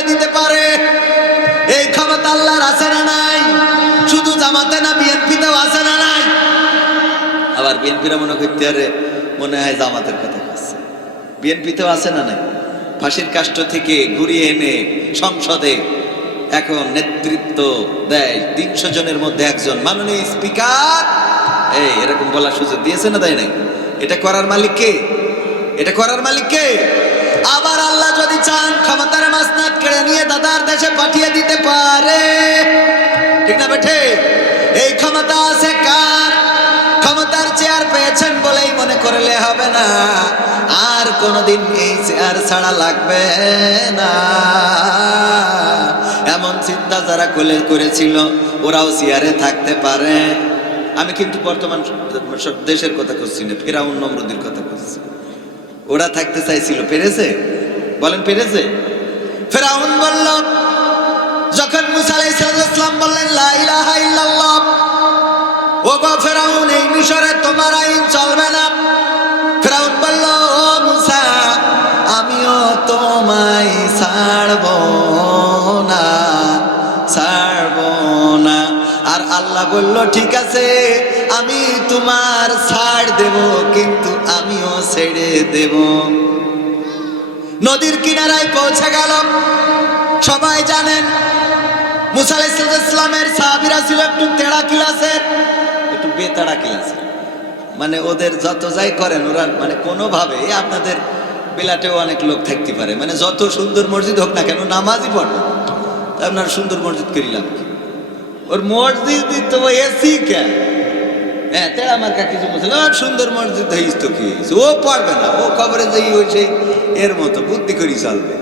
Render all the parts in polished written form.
করে দিতে পারে। এই ক্ষমতা আল্লাহর আছে না নাই? শুধু জামাতে না, বিএনপিতেও আছে না নাই? আবার বিএনপিরা মনে করতে পারে মনে হয় জামাতের কথা বলছে। বিএনপিতেও আছে না নাই? ফাঁসির কাষ্ঠ থেকে ঘুরিয়ে এনে সংসদে এখন নেতৃত্ব দেয় 300 জনের মধ্যে একজন মাননীয় স্পিকার। এই এরকম বলার সুযোগ দিয়েছে না, তাই নাই? এটা করার মালিক কে? এটা করার মালিক কে? আবার আল্লাহ যদি চান ক্ষমতার মাসনাদ কেড়ে নিয়ে দাদার দেশে পাঠিয়ে দিতে পারে। ঠিক না বেঠে? এই ক্ষমতা আছে কার? ক্ষমতার চেয়ার পেয়েছেন বলেই মনে করলে হবে না, আর কোনদিন এই চেয়ার ছাড়া লাগবে না। এমন চিন্তা যারা করেছিল ওরাও চেয়ারে থাকতে পারে। আমি কিন্তু বর্তমান দেশের কথা করছি না, ফেরাউন নমরুদের কথা করছি। ওরা থাকতে চাইছিল, পেরেছে? বলেন পেরেছে? ফেরাউন বলল, যখন মুসা আলাইহিস সালাম বললেন লা ইলাহা ইল্লাল্লাহ, ও গো ফেরাউন, এই মিশরে তোমার আইন চলবে না। ফেরাউন বলল, ও মুসা, আমিও তোমায় ছাড়ব না, ছাড়ব না। আর আল্লাহ বলল, ঠিক আছে, আমি তোমার ছাড় দেব, কিন্তু আমিও ছেড়ে দেব। নদীর কিনারায় পৌঁছে গেল। সবাই জানেন মুসা আলাইহিস সালামের সাহাবীরা ছিল একটু তেড়া ক্লাসের, একটু বেতাড়া ক্লাসের। মানে ওদের যত যাই করেন ওরা মানে কোনোভাবে, আপনাদের বিলাটেও অনেক লোক থাকতে পারে, মানে যত সুন্দর মসজিদ হোক না কেন নামাজই পড়বে না। তা আপনার সুন্দর মসজিদ করিলাম কি? ওর মসজিদ তো এসি কে? হ্যাঁ, তেড়া মার্কা কিছু বলছিল, সুন্দর মসজিদ হইস তো কি হয়েছে, ও পড়বে না, ও খবরে যাই ওই সেই এর মতো বুদ্ধি করি চলবে।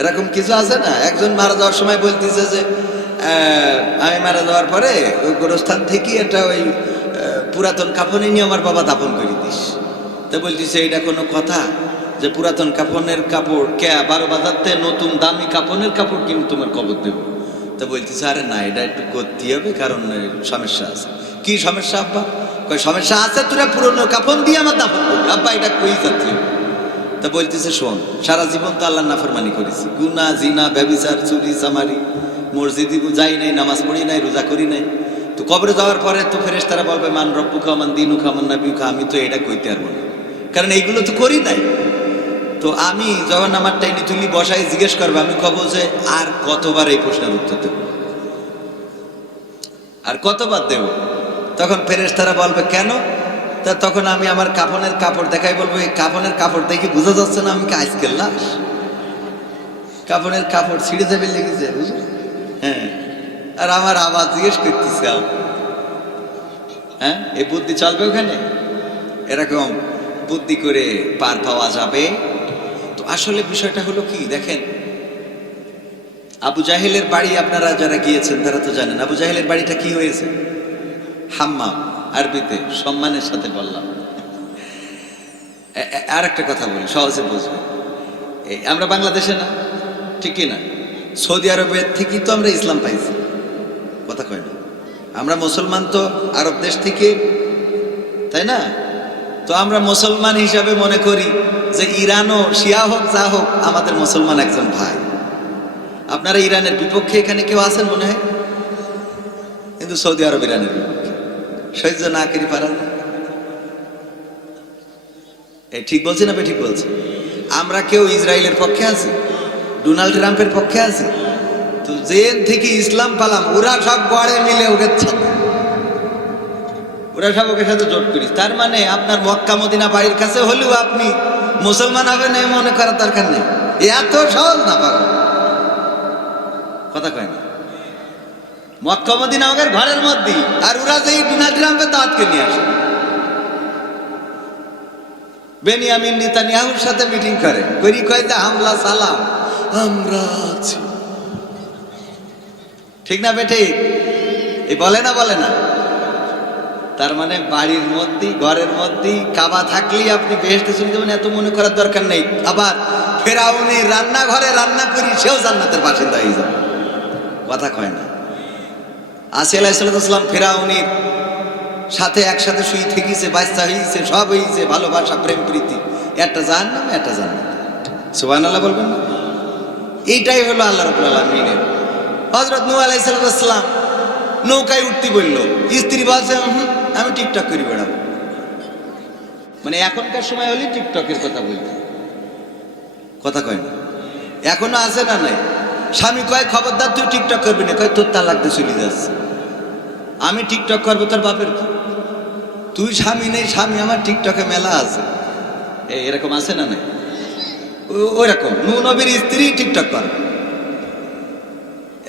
এরকম কিছু আছে না? একজন মারা যাওয়ার সময় বলতেছে যে আমি মারা যাওয়ার পরে ওই গোরস্থান থেকে একটা ওই পুরাতন কাফনে নিয়ে আমার বাবা দাফন করে দিস। তো বলতেছে এটা কোনো কথা যে পুরাতন কাফনের কাপড় কে 12 বাজারতে নতুন দামি কাফনের কাপড় কিনে তোমার কবর দেবো? তো বলতেছে আরে না, এটা একটু করতে হবে, কারণ সমস্যা আছে। কি সমস্যা আব্বা? কই সমস্যা আছে, তোরা পুরনো কাফন দিয়ে আমার দাফন করবি। আব্বা এটা কই যাচ্ছে? তা বলতেছে শোন, সারা জীবন তো আল্লাহর নাফরমানি করেছি, গুনাহ জিনা ব্যভিচার চুরি চামারি, মসজিদে যাই নাই, নামাজ পড়ি নাই, রোজা করি নাই। তো কবরে যাওয়ার পরে তো ফেরেশতারা বলবে মান রব্বুকা মান দীনুকা মান নাবিয়ুকা, আমি তো এটা কইতে পারবো না, কারণ এইগুলো তো করি নাই। তো আমি যখন আমার টাইনি তুলি বসাই জিজ্ঞেস করবে, আমি কব যে আর কতবার এই প্রশ্নের উত্তর দেব, আর কতবার দেব? তখন ফেরেশতারা বলবে কেন? তা তখন আমি আমার কাফনের কাপড় দেখাই, বলবো এই কাফনের কাপড় দেখে বোঝা যাচ্ছে না আমি কি আজকের লাশ? কাফনের কাপড় ছিঁড়ে যাবে লেগেছে, বুঝলি? হ্যাঁ, আর আমার আওয়াজ জিজ্ঞেস করতেছে, হ্যাঁ, এই বুদ্ধি চলবে ওখানে? এরকম বুদ্ধি করে পার পাওয়া যাবে? তো আসলে বিষয়টা হলো কি দেখেন, আবু জাহেলের বাড়ি আপনারা যারা গিয়েছেন তারা তো জানেন আবু জাহেলের বাড়িটা কি হয়েছে। হাম্মাম, আরবিতে সম্মানের সাথে বললাম। আর একটা কথা বলি সহজে বুঝবেন, এই আমরা বাংলাদেশে না, ঠিক কি না? সৌদি আরবের থেকেই তো আমরা ইসলাম পাইছি, কথা কয় না? আমরা মুসলমান তো আরব দেশ থেকে, তাই না? তো আমরা মুসলমান হিসাবে মনে করি যে ইরানও শিয়া হোক যা হোক আমাদের মুসলমান একজন ভাই। আপনারা ইরানের বিপক্ষে এখানে কেউ আছেন মনে হয়? কিন্তু সৌদি আরব ইরানের বিপক্ষে সহ্য না করি পারা। এই ঠিক বলছি না? ঠিক বলছি? আমরা কেউ ইসরায়েলের পক্ষে আছি, ডোনাল্ড ট্রাম্পের পক্ষে আছি? তো যে থেকে ইসলাম পালাম ওরা সব গড়ে মিলে ওকে ছাড়ে, ওরা সব ওকে সাথে জোট করিস। তার মানে আপনার মক্কা মদিনা বাড়ির কাছে হলেও আপনি মুসলমান হবেন এই মনে করার দরকার নেই। এত সহজ না পাগল, কথা কয় না? মক্কা মদিনা ওদের ঘরের মধ্যে, আর ওরা যেই ডোনাল্ড ট্রাম্পের দাওয়াতকে নিয়ে আসে, বেনিয়ামিন নেতানিয়াহুর সাথে মিটিং করে, করি কয়টা হামলা সালাম আমরা আছি, ঠিক না বেটে? এই বলে না, বলে না? তার মানে বাড়ির মধ্যেই ঘরের মধ্যেই কাবা থাকলেই আপনি বেহেশতে চলে যাবেন, এত মনে করার দরকার নেই। আবার ফেরাউনের রান্নাঘরে রান্না করি সেও জান্নাতের বাসিন্দা হয়ে যাবে, কথা কয় না? আসিয়া আলাইহিস সালাম ফেরাউনের সাথে একসাথে শুই থেকেছে, বাচ্চা হয়েছে, সব হয়েছে, ভালোবাসা প্রেম প্রীতি, একটা জাহান্নাম একটা জান্নাত। সুবহানাল্লাহ বলবেন না? এইটাই হলো আল্লাহ রাব্বুল আলামিনের। হযরত নূহ আলাইহিস সালাম নৌকায় উঠতে বলল, স্ত্রী বলছে আমি টিকটক করে বেড়াবো। মানে এখনকার সময় হলে টিকটকের কথা বলতে, কথা কয় না, এখনো আছে না নাই? স্বামী কয় খবরদার তুই টিকটক করবি না, কয় তোর তালাক দিয়ে চলে যাচ্ছে। আমি টিকটক করবো তোর বাপের কি? তুই স্বামী নেই, স্বামী আমার টিকটকে মেলা আছে, এরকম আছে না নাই? ওই রকম নূহ নবীর স্ত্রী টিকটক করে।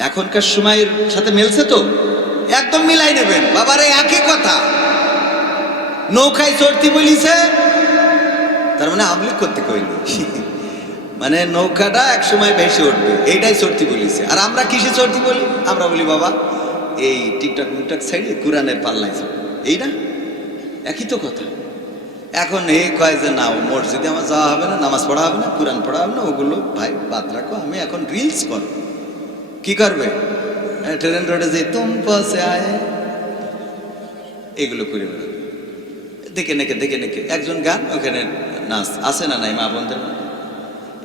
এখনকার সময়ের সাথে মিলছে তো? একদম মিলাই নেবেন বাবারে, একই কথা। নৌকায় চড়তে বলিছে, তার মানে আমলিক করতে কইনি, মানে নৌকাটা এক সময় ভেসে উঠবে, এইটাই চড়তে বলিছে। আর আমরা কিসে চড়তে বলি? আমরা বলি বাবা এই টিকটক মুকটক সাইডে কোরআনের পাল্লায় চল, এই না? একই তো কথা। এখন এই কয় যে না, মসজিদে আমার যাওয়া হবে না, নামাজ পড়া হবে না, কোরআন পড়া হবে না, ওগুলো ভাই বাদ রাখো, আমি এখন রিলস করব। কি করবে? ট্রেন রোডে যে তুম পাশে আয়, এগুলো করে বেড়াবে, দেখে নেকে একজন গান, ওখানে নাচ, আছে না নাই মা বোনদের?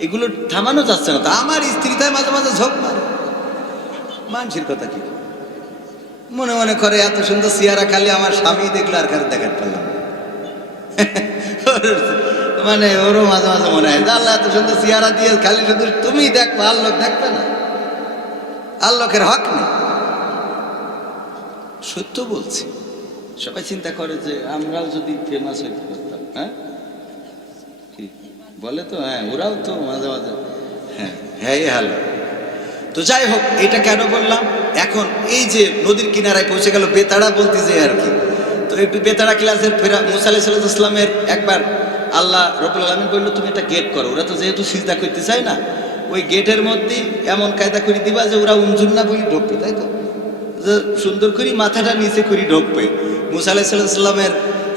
এগুলো থামানো যাচ্ছে না। তা আমার স্ত্রী তাই মাঝে মাঝে ঝোঁক মারে, মানুষের কথা কি মনে মনে করে এত সুন্দর চেহারা খালি আমার স্বামী দেখলো, আর কারো দেখাতে পারলাম না। মানে ওরও মাঝে মাঝে মনে হয় আল্লাহ এত সুন্দর চেহারা দিয়ে খালি শুধু তুমি দেখবে, আর লোক দেখবে না, আর লোকের হক নেই। সত্য বলছি। সবাই চিন্তা করে যে আমরাও যদি ফেমাস হইতে পারতাম, হ্যাঁ কি বলে তো, হ্যাঁ ওরাও তো মাঝে মাঝে হ্যাঁ হ্যালো। তো যাই হোক, এটা কেন বললাম? এখন এই যে নদীর কিনারায় পৌঁছে গেল, বেতাড়া বলতে যে আর কি, তো একটু বেতাড়া ক্লাসের ফেরা মুসা আলাইহিস সালামের একবার আল্লাহ রাব্বুল আলামিন বলল তুমি একটা গেট করো। ওরা তো যেহেতু সিজদা করতে চায় না, ওই গেটের মধ্যে এমন কায়দা করে দিবা যে ওরা উঞ্জুর না বলি ঢোকবে, তাই তো, যে সুন্দর করে মাথাটা নিচে করে ঢোকবে। মুসা আলাইহিস সালামের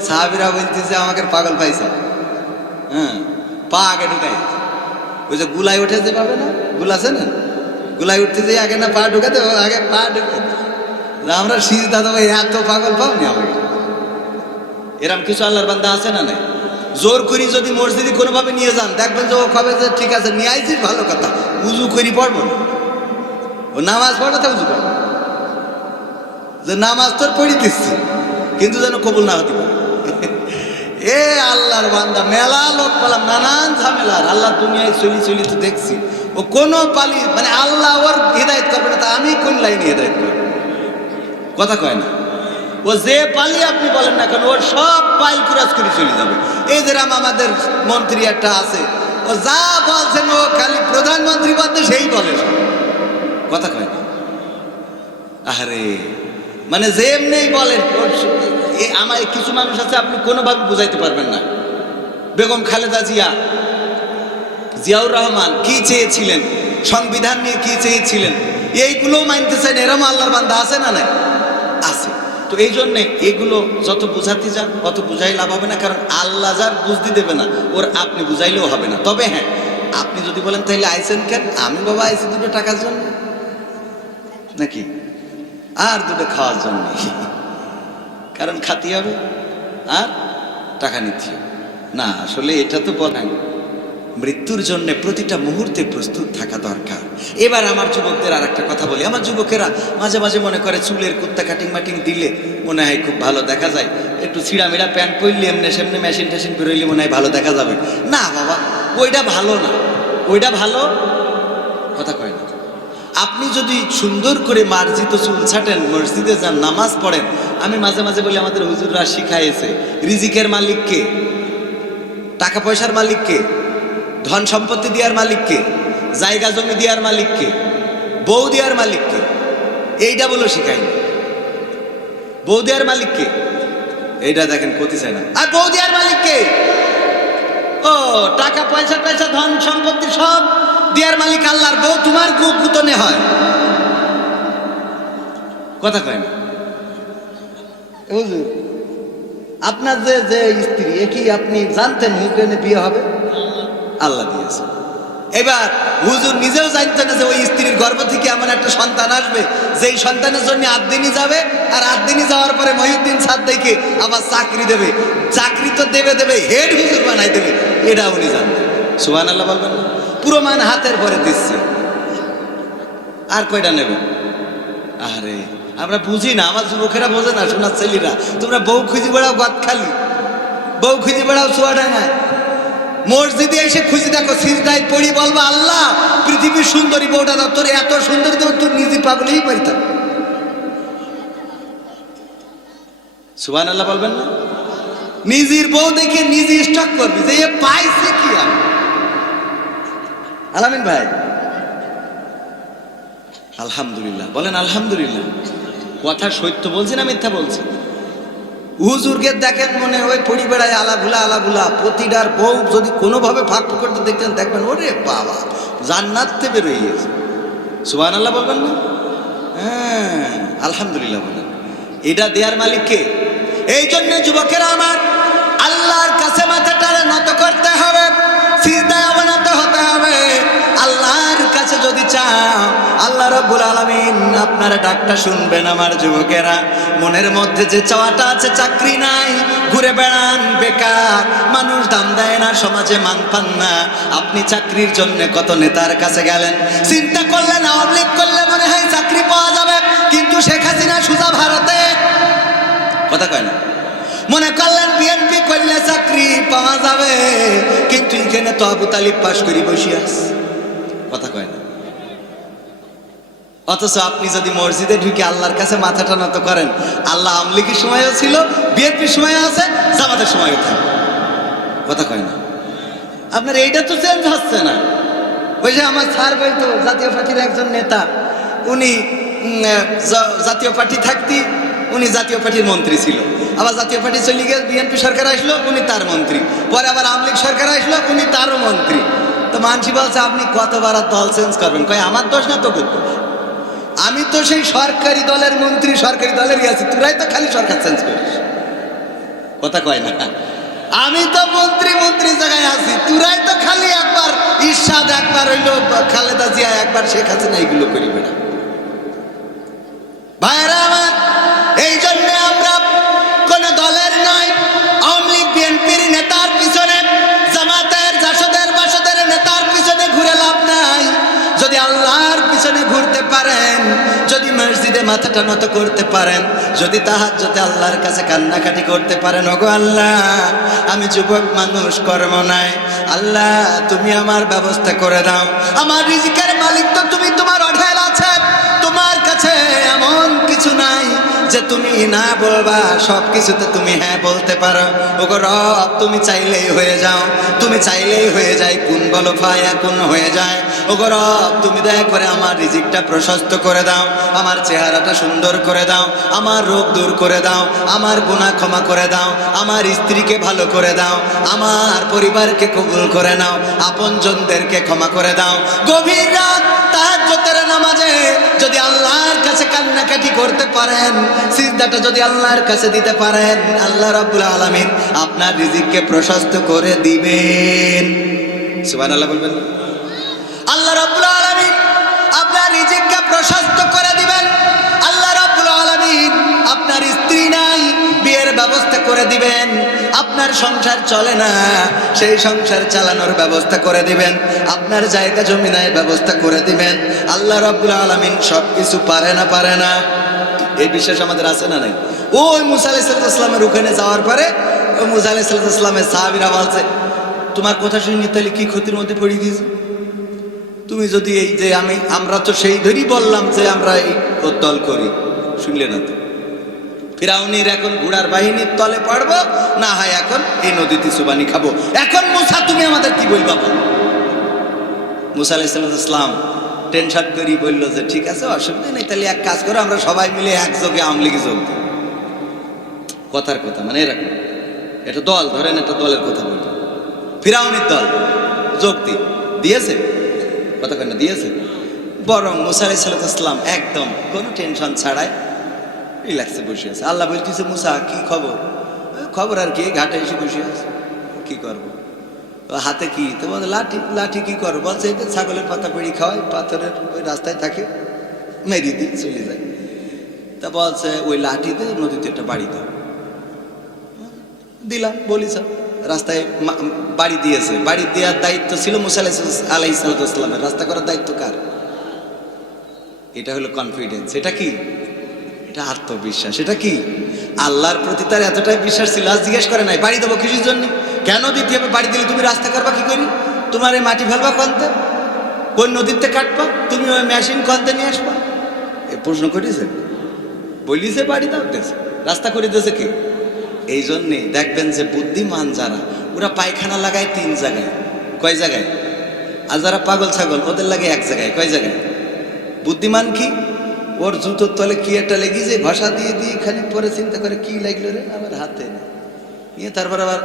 সাহাবীরা বলতে যে আমাকে পাগল পাইছে, হ্যাঁ পা আগে ঢুকাই, ওই যে গুলায় ওঠে যে পাবে না, গুলা আছে না, গুলায় উঠতে যে আগে না পা ঢুকাতে, আগে পা ঢুকাতে। আমরা সিজদা দেবো, এত পাগল পাওনি আমাকে। এরম কিছু আল্লাহর বান্দা আছে না নাই? জোর করি যদি মসজিদে কোনোভাবে নিয়ে যান, দেখবেন যে ও কবে যে ঠিক আছে নিয়ে আইছিস, ভালো কথা, উজু করি পড়বো না, ও নামাজ পড়বে তা উজু করবো, যে নামাজ তোর পড়ি দিচ্ছি কিন্তু যেন কবুল না হতে পারে। এ আল্লাহর বান্দা মেলা লোক পেলাম, নানান ঝামেলার, আল্লাহ দুনিয়ায় চলি তো দেখছি, ও কোনো পালি মানে আল্লাহ ওর হিদায়ত করবে না, তা আমি কোন লাইনে হিদায়ত করবো? কথা কয় না। ও যে পালি আপনি বলেন না কেন, ওর সব পাইল কুরাজ করে চলে যাবে। এই যেরাম আমাদের মন্ত্রী একটা আছে, ও যা বলছেন ও খালি প্রধানমন্ত্রী বলতে সেই বলে, কথা কয় না। আরে মানে যে এমনি বলেন, আমার কিছু মানুষ আছে আপনি কোনোভাবে বুঝাইতে পারবেন না। বেগম খালেদা জিয়া, জিয়াউর রহমান কি চেয়েছিলেন, সংবিধান নিয়ে কি চেয়েছিলেন, এইগুলো মানতে চান, এরম আল্লাহর বান্দা আছে না নাই? আছে। তো এই জন্যে এগুলো যত বুঝাতে যান অত বুঝাই লাভ হবে না, কারণ আল্লাহ যার বুঝতে দেবে না, ওর আপনি বুঝাইলেও হবে না। তবে হ্যাঁ, আপনি যদি বলেন তাহলে আইসেন কেন, আমি বাবা আইসি দুটো টাকার জন্য নাকি, আর দুটো খাওয়ার জন্য, কারণ খাতি হবে আর টাকা নিতে হবে না। আসলে এটা তো বলেন মৃত্যুর জন্য প্রতিটা মুহূর্তে প্রস্তুত থাকা দরকার। এবার আমার যুবকদের আর একটা কথা বলি, আমার যুবকেরা মাঝে মাঝে মনে করে চুলের কুত্তা কাটিং মাটিং দিলে মনে হয় খুব ভালো দেখা যায়, একটু ছিঁড়ামিড়া প্যান্ট পরলে এমনি সেমনি মেশিন টেশিন বেরোইলে মনে হয় ভালো দেখা যাবে। না বাবা, ওইটা ভালো না, ওইটা ভালো কথা কয় না। আপনি যদি সুন্দর করে মার্জিত চুল ছাটেন, মসজিদে যান, নামাজ পড়েন। আমি মাঝে মাঝে বলি আমাদের হুজুররা শিখাইছে, রিজিকের মালিক কে, টাকা পয়সার মালিক কে, ধন সম্পত্তি দেওয়ার মালিক কে, জায়গা জমি দেওয়ার মালিক কে, বউ দেওয়ার মালিক কে, এইটা বলো শিখাই। বউ দেওয়ার মালিক কে, এইটা দেখেন কতি চায় না। আর বউ দেওয়ার মালিক কে? ও টাকা পয়সা ধন সম্পত্তি সব দেওয়ার মালিক আল্লাহর। বউ তোমার গুতনে হয়, কথা কয় না। হুজুর আপনার যে যে স্ত্রী, এ কি আপনি জানতেন হুজুরে বিয়ে হবে? আল্লাহ দিয়েছে। এবার হুজুর নিজেও জানতেন না যে ওই স্ত্রীর গর্ভ থেকে এমন একটা সন্তান আসবে যেই সন্তানের জন্য 8 দিনই যাবে, আর 8 দিনই যাওয়ার পরে মহিউদ্দিন সাদ্দাইকে আবার চাকরি দেবে। চাকরি তো দেবে হেড হুজুর বানাই দেবে, এটা উনি জানতেন। সুবহানাল্লাহ বলবেন না? পুরো মান হাতের পরে দিচ্ছে। আর কয়টা নেবেন? আরে আমরা বুঝি না, আমার যুবকেরা বোঝে না, শোনার ছেলেরা, তোমরা বউ খুঁজি বেড়াও গাদখালি, বউ খুঁজি বেড়াও চুয়াডাঙ্গায়, মসজিদে এসে খুঁজি দেখো সিজদায় পড়ি বলবো আল্লাহ পৃথিবীর সুন্দরী বউটা দাও, তোর এত সুন্দরী দেব তুই নিজে পাগলেই পারিতাম। সুবহানাল্লাহ বলবেন না? নিজের বউ দেখে নিজে স্টক করবি যে এ পাইছে কি। আলামিন ভাই আলহামদুলিল্লাহ বলেন, আলহামদুলিল্লাহ। কথা সত্য বলছি না মিথ্যা বলছি? হুজুরকে দেখেন মনে ওই পড়ি বেড়ায় আলাভুলা প্রতিটার বউ যদি কোনোভাবে ফাঁক করতে দেখতেন দেখবেন ওরে বাবা জান্নাতে বেরোয় গেছে। সুবহানাল্লাহ বলবেন না? হ্যাঁ আলহামদুলিল্লাহ বলেন। এটা দেয়ার মালিক কে? এই জন্য যুবকেরা আমার, আল্লাহর কাছে মাথাটা নত করতে হবে, সিজদায় অবনত হতে হবে। আল্লাহর কাছে যদি চাও আল্লাহ রাব্বুল আলামিন আপনার ডাকটা শুনবেন। আমার যুবকেরা, মনের মধ্যে যে চাওয়াটা আছে, চাকরি নাই, ঘুরে বেড়ান বেকার, মানুষ দাম দেয় না, সমাজে মান পান না, আপনি চাকরির জন্য কত নেতার কাছে গেলেন, চিন্তা করলেন আওয়ামী লীগ করলে মনে হয় চাকরি পাওয়া যাবে, কিন্তু শেখ হাসিনা সুজা ভারতে, কথা কয় না, মনে করলেন বিএনপি করলে চাকরি পাওয়া যাবে, কিন্তু এখানে তো আবু তালিব পাশ করি বসে আছে, কথা কয় না। অথচ আপনি যদি মসজিদে ঢুকে আল্লাহর কাছে মাথাটা নত করেন, আল্লাহ আওয়ামী লীগের সময়ও ছিল, বিএনপির সময়ও আছে, জামাতের সময়ও থাকে, কথা কয় না। আপনার এইটা তো চেঞ্জ হচ্ছে না। ওই যে আমার স্যার বলতো জাতীয় পার্টির একজন নেতা, উনি জাতীয় পার্টি থাকতে উনি জাতীয় পার্টির মন্ত্রী ছিল, আবার জাতীয় পার্টি চলে গিয়ে বিএনপি সরকার আসলো উনি তার মন্ত্রী, পরে আবার আওয়ামী লীগ সরকার আসলো উনি তারও মন্ত্রী। তো মানসি বলছে আপনি কতবার দল চেঞ্জ করবেন? কয় আমার দোষ না তো দোষ, আমি তো সেই সরকারি দলের মন্ত্রী, সরকারি দলেরই আছি, তোরাই তো খালি সরকার চেঞ্জ করিস, কথা কয় না। আমি তো মন্ত্রী জায়গায় আছি, তোরাই তো খালি একবার ইরশাদ, একবার হইলো খালেদা জিয়া, একবার শেখ হাসিনা, এইগুলো করি বেড়া। ভাইরা আমার, এই জন্য আমরা কোন দলের নয়, আওয়ামী লীগ বিএনপির নেতার পিছনে, জামাতের জাসদের বাসদের নেতার পিছনে ঘুরে লাভ নাই। যদি আল্লাহর পিছনে ঘুরতে পারেন, যদি মসজিদে মাথাটা নত করতে পারেন, যদি তাহাজ্জুদে আল্লাহর কাছে কান্নাকাটি করতে পারেন, ওগো আল্লাহ আমি যুবক মানুষ, কর্ম নাই, আল্লাহ তুমি আমার ব্যবস্থা করে দাও, আমার রিজিকের মালিক তো তুমি, তোমার অঢেল আছে, তোমার কাছে এমন কিছু নাই যে তুমি না বলবা, সব কিছুতে তুমি হ্যাঁ বলতে পারো, ওগো রব তুমি চাইলেই হয়ে যাও, তুমি চাইলেই হয়ে যায়, কোন বলো ফায়া কোন হয়ে যায়, ওগো রব তুমি দয়া করে আমার রিজিকটা প্রশস্ত করে দাও, আমার চেহারাটা সুন্দর করে দাও, আমার রোগ দূর করে দাও, আমার গুনাহ ক্ষমা করে দাও, আমার স্ত্রীকে ভালো করে দাও, আমার পরিবারকে কবুল করে নাও, আপনজনদেরকে ক্ষমা করে দাও। গভীর রাত তাহাজ্জুদের নামাজে যদি আল্লাহর কাছে কান্নাকাটি করতে পারেন, সিজদাটা যদি আল্লাহর কাছে দিতে পারেন, আল্লাহ রাব্বুল আলামিন আপনার রিজিককে প্রশস্ত করে দিবেন। সুবহানাল্লাহ বলবেন। আল্লাহ রাব্বুল আলামিন আপনার রিজিককে প্রশস্ত করে দিবেন। আল্লাহ রাব্বুল আলামিন আপনার স্ত্রী নাই, বিয়ের ব্যবস্থা করে দিবেন। আপনার সংসার চলে না, সেই সংসার চালানোর ব্যবস্থা করে দিবেন। আপনার জায়গা জমি নাই, ব্যবস্থা করে দিবেন। আল্লাহ রাব্বুল আলামিন সবকিছু পারে না, পারে না? এই বিশ্বাস আমাদের আছে না নাই? ওই মুসা আলাইহিস সালামের ওখানে যাওয়ার পরে ওই মুসা আলাইহিস সালামের সাহাবীরা বলছে, তোমার কথা শুনি তাহলে কি ক্ষতির মধ্যে পড়ে গিয়েছে? তুমি যদি এই যে আমরা তো সেই ধরেই বললাম যে আমরা এই দল করি, শুনলে না তো? ফিরাউনির এখন ঘোড়ার বাহিনীর তলে পড়বো, না হয় এখন এই নদীতে সুবানি খাবো। এখন মুসা তুমি আমাদের কি বলবা? মুসা আলাইহিস সালাম টেনশন করি বললো যে ঠিক আছে, অসুবিধা নেই, তাহলে এক কাজ করো, আমরা সবাই মিলে একযোগে আওয়ামী লীগে যোগ দিই। কথার কথা মানে এরকম, এটা দল ধরেন, একটা দলের কথা বলতো, ফিরাউনির দল যোগ দিয়েছে, কথা কেন দিয়েছে? বরং মুসা আলাইহিস সালাম একদম কোনো টেনশন ছাড়াই রিল্যাক্সে বসে আছে। আল্লাহ বলতেছে, মুসা কি খবর? খবর আর কি, ঘাটে এসে বসে আছে, কি করবো? হাতে কি? তো বলে লাঠি। লাঠি কি করবো? বলছে এই যে ছাগলের পাতা পেড়ি খাওয়াই, পাথরের ওই রাস্তায় থাকে, মেরি দিয়ে চলে যায়। তা বলছে ওই লাঠিতে নদীতে একটা বাড়ি দাও। দিলাম, বলি স্যার রাস্তায় বাড়ি দিয়েছে। বাড়ি দেওয়ার দায়িত্ব ছিল মুসা আলাইহিস সালামের, রাস্তা করার দায়িত্ব কার? এটা হলো কনফিডেন্স। এটা কি? এটা আত্মবিশ্বাস। এটা কি? আল্লাহর প্রতি তার এতটাই বিশ্বাস ছিল, আজ জিজ্ঞেস করে নাই বাড়ি দেবো কিছুর জন্য। কেন দিতে হবে? বাড়ি দিলে তুমি রাস্তা করবা কি করি? তোমার এই মাটি ফেলবা কনতে? কোন নদীতে কাটবা? তুমি ওই মেশিন কনতে নিয়ে আসবা? এ প্রশ্ন করেছে? বলিছে বাড়ি দাও, দেশে রাস্তা করে দিয়েছে কি? এই জন্যে দেখবেন যে বুদ্ধিমান যারা, ওরা পায়খানা লাগায় 3 জায়গায়। কয় জায়গায়? আর যারা পাগল ছাগল ওদের লাগে 1 জায়গায়। কয় জায়গায়? বুদ্ধিমান কি? ওর জুতোর তলে কি একটা লেগেছে, ভাষা দিয়ে দিয়ে খানিক পরে চিন্তা করে কি লাগলো রে আমার হাতে, নিয়ে তারপর আবার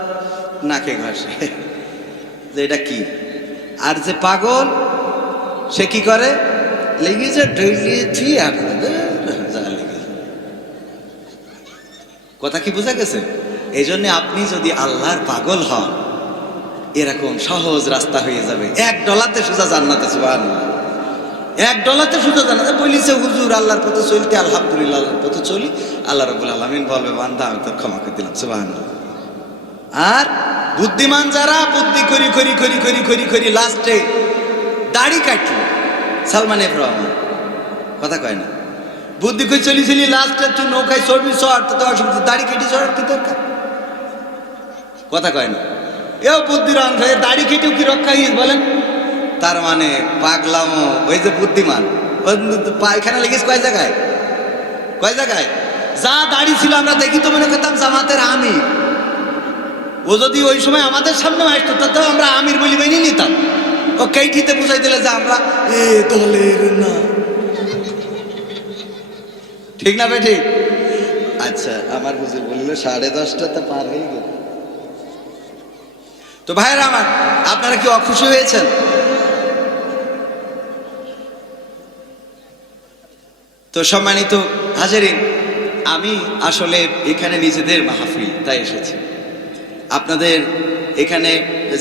নাকে ঘষে যে এটা কি। আর যে পাগল সে কি করে? লেগেছে ডেইলি কথা কি বোঝা গেছে? এই জন্য আপনি যদি আল্লাহর পাগল হন, এরকম সহজ রাস্তা হয়ে যাবে। $1 সোজা জান্নাতে। সুবহানাল্লাহ। $1 সোজা জান্নাতে। বলিছে হুজুর আল্লাহর পথে চলতে, আলহামদুলিল্লাহ আল্লাহর পথে চলি, আল্লাহ রাব্বুল আলামিন বলবে বান্দা আমি তোর ক্ষমা করে দিলাম। সুবহানাল্লাহ। আর বুদ্ধিমান যারা বুদ্ধি করি করি করি করি করি করি লাস্টে দাড়ি কাটল। সালমান এফ রহমান কথা কয় না? বুদ্ধি করে চলি চলি লাস্টে তুই নৌকায় চড়বি, চড়, তো অসুবিধা, দাড়ি কেটে চড়ার কি দরকার? কথা কয় না? এও বুদ্ধির অংশ। দাড়ি কেটেও কি রক্ষা হইস বলেন? তার মানে পাগলামো। ওই যে বুদ্ধিমান, পায়খানা লেগেছে কয় জায়গায়? কয় জায়গায়? যা দাড়ি ছিল আমরা দেখি তো মনে করতাম জামাতের আমির। ও যদি ওই সময় আমাদের সামনে আসতো তাতেও আমরা আমির বলি মেনে নিতাম। ও কেইটিতে বুঝাই দিলে যে আমরা এ দলের না। ঠিক না বেঠিক? আচ্ছা, আমার হুজুর বলল 10:30টা পার হয়ে গেল। তো ভাইরা আমার, আপনারা কি অখুশি হয়েছেন? তো সম্মানিত হাজারিন, আমি আসলে এখানে নিজেদের মাহফিল তাই এসেছি। আপনাদের এখানে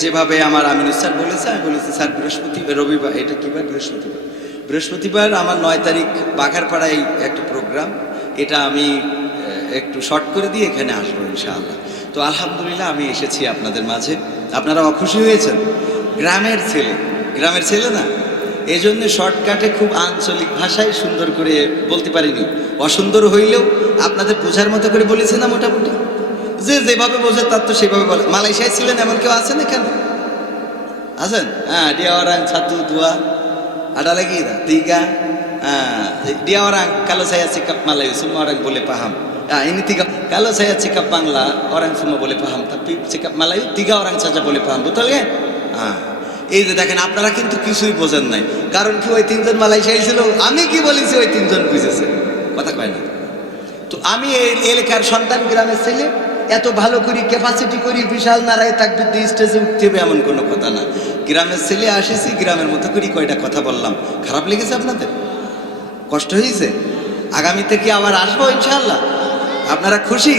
যেভাবে আমার আমিনুস স্যার বলেছে, আমি বলেছি স্যার বৃহস্পতিবার, রবিবার, এটা কি বার? বৃহস্পতিবার আমার 9 তারিখ বাঘারপাড়ায় একটা প্রোগ্রাম, এটা আমি একটু শর্ট করে দিয়ে এখানে আসবো ইনশাআল্লাহ। তো আলহামদুলিল্লাহ আমি এসেছি আপনাদের মাঝে। আপনারা অখুশি হয়েছেন? গ্রামের ছেলে না, এই জন্য শর্টকাটে খুব আঞ্চলিক ভাষায় সুন্দর করে বলতে পারিনি। অসুন্দর হইলেও আপনাদের বোঝার মতো করে বলেছি না মোটামুটি। যে যেভাবে বোঝে তার তো সেভাবে বলে। মালয়েশিয়ায় ছিলেন এমন কেউ আছেন এখানে? আছেন? হ্যাঁ, dia orang 1, 2 ada lagi tiga. Dia orang kalau saya sikap Melayu semua orang boleh paham. Ini 3. Kalau saya sikap Bangla orang semua boleh paham, tapi sikap Melayu 3 orang saja boleh paham. Betul kan? এই যে দেখেন, আপনারা কিন্তু কিছুই বোঝেন নাই। কারণ কি, ওই 3 জন মালয়েশিয়ায় ছিল, আমি কি বলেছি ওই 3 জন বুঝেছে। কথা কয় না? তো আমি এই এলাকার সন্তান, গ্রামের ছেলে, এত ভালো করি ক্যাপাসিটি করি বিশাল নারায় তাকবীর দিয়ে স্টেজে উঠতে হবে এমন কোনো কথা না। গ্রামের ছেলে আসেছি, গ্রামের মতো করি কয়টা কথা বললাম। খারাপ লেগেছে আপনাদের? কষ্ট হয়েছে? আগামীতে কি আবার আসবো ইনশাআল্লাহ? আপনারা খুশি?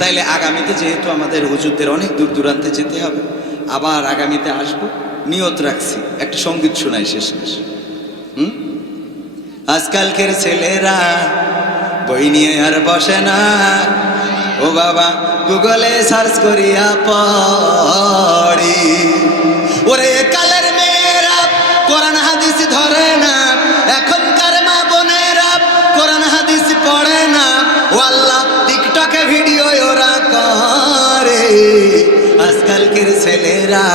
তাইলে আগামীতে যেহেতু আমাদের হুজুরদের অনেক দূর দূরান্তে যেতে হবে, আবার আগামীতে আসবো, নিয়ত রাখছি। একটা সঙ্গীত শোনাই শেষ। আজকালকের ছেলেরা বই নিয়ে আর বসে না, ও বাবা গুগলে সার্চ করিয়া পড়ি। ওরে কালের মেয়েরা কোরআন হাদিস ধরে না, এখনকার মা বোনেরা কোরআন হাদিস পড়ে না। ও আল্লাহ, টিকটকে ভিডিও ওরা করে। আজকালকের ছেলেরা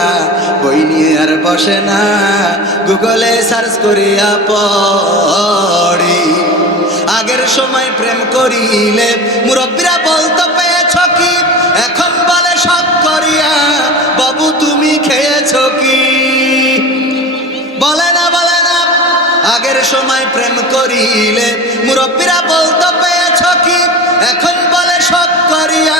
বই নিয়ে আর বসে না, গুগলে সার্চ করিয়া পড়ি। আগের সময় প্রেম করিলে মুরব্বীরা বলতো পেয়েছ কি, এখন বলে শখ করিয়া বাবু তুমি খেয়েছ কি। বলে না, বলে না। আগের সময় প্রেম করিলে মুরব্বীরা বলতো পেয়েছ কি, এখন বলে শখ করিয়া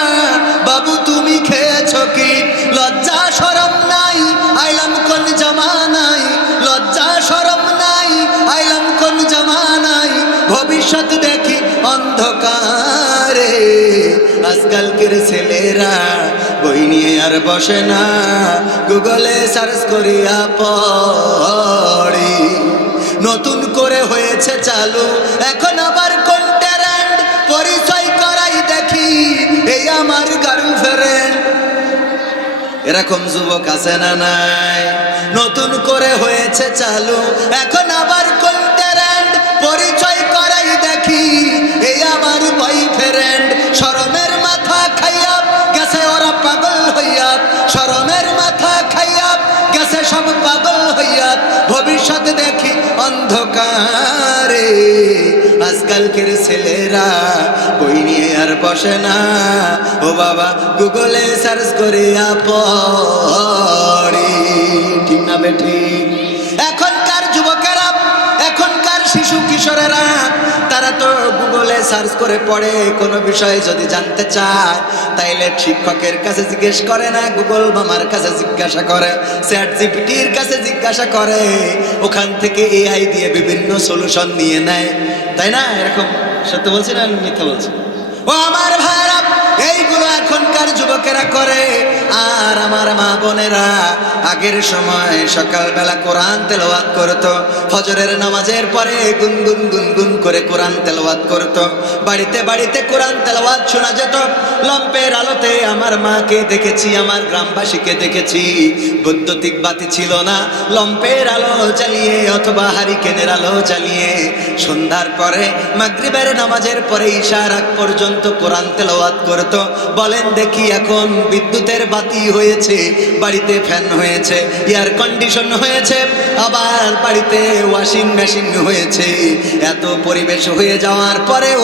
বাবু তুমি খেয়েছ কি। লজ্জা শরম নাই, আইলাম কোন জামানায়। লজ্জা শরম নাই, আইলাম কোন জামানায়। ভবিষ্যৎ দেখি অন্ধকারে। আজকালকের ছেলেরা বই নিয়ে আর বসে না, গুগলে সার্চ করিয়া পড়ি। নতুন করে হয়েছে চালু এখন আবার কোন ট্যালেন্ট, পরিচয় করাই দেখি এই আমার গার্লফ্রেন্ড। এরকম যুবক আছে না নাই? নতুন করে হয়েছে চালু এখন আবার কোন ট্যালেন্ট, পরিচয় আজকালকের ছেলেরা বই নিয়ে আর বসে না, ও বাবা গুগলে সার্চ করে পড়ি, ঠিক না বেঠিক? এখনকার যুবকেরা, এখনকার শিশু কিশোরেরা তারা তো গুগলে সার্চ করে পড়ে, কোনো বিষয়ে যদি জানতে চায় তাইলে শিক্ষকের কাছে জিজ্ঞেস করে না, গুগল মামার কাছে জিজ্ঞাসা করে, চ্যাট জিপিটির কাছে জিজ্ঞাসা করে, ওখান থেকে এআই দিয়ে বিভিন্ন সলিউশন নিয়ে নেয়, তাই না? এরকম সত্য বলছি না মিথ্যা বলছি? ও আমার ভাইরা, এইগুলো এখনকার যুবকেরা করে। আর আমার মা বোনেরা আগের সময় সকালবেলা কোরআন তেলাওয়াত করতো, ফজরের নামাজের পরে গুনগুন গুনগুন করে কোরআন তেলাওয়াত করতো, বাড়িতে বাড়িতে কোরআন তেলাওয়াত শোনা যেত। লম্পের আলোতে আমার মাকে দেখেছি, আমার গ্রামবাসীকে দেখেছি, বৈদ্যুতিক বাতি ছিল না, লম্পের আলো জ্বালিয়ে অথবা হারিকেনের আলো জ্বালিয়ে সন্ধ্যার পরে মাগরিবের নামাজের পরে ইশার আগ পর্যন্ত কোরআন তেলাওয়াত করতো। বলেন দেখি, এখন বিদ্যুতের বাতি হয়েছে, বাড়িতে ফ্যান হয়েছে, এয়ার কন্ডিশন হয়েছে, আবার বাড়িতে ওয়াশিং মেশিন হয়েছে, এত পরিবেশ হয়ে যাওয়ার পরেও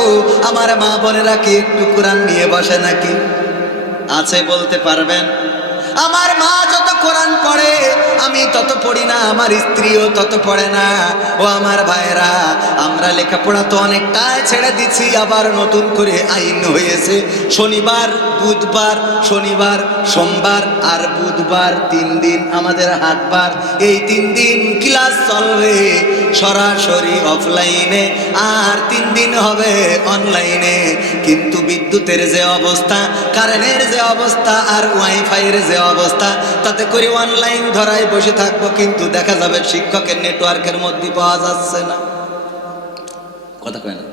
আমার মা বোনেরা কি একটু কোরআন নিয়ে বসে নাকি? আছে বলতে পারবেন? আমার মা যত কোরআন পড়ে আমি তত পড়ি না, আমার স্ত্রীও তত পড়ে না। ও আমার ভাইরা, আমরা লেখাপড়া তো অনেকটাই ছেড়ে দিচ্ছি, আবার নতুন করে আইন হয়েছে শনিবার বুধবার, শনিবার সোমবার আর বুধবার 3 দিন আমাদের হাটবার, এই 3 দিন ক্লাস চলবে সরাসরি অফলাইনে, আর 3 দিন হবে অনলাইনে। কিন্তু বিদ্যুতের যে অবস্থা, কারেন্টের যে অবস্থা, আর ওয়াইফাইয়ের যে অবস্থা, তাতে করে অনলাইন ধরায় বসে থাকবো, কিন্তু দেখা যাবে শিক্ষকের নেটওয়ার্কের মধ্যে পাওয়া যাচ্ছে না। কথা কয় না?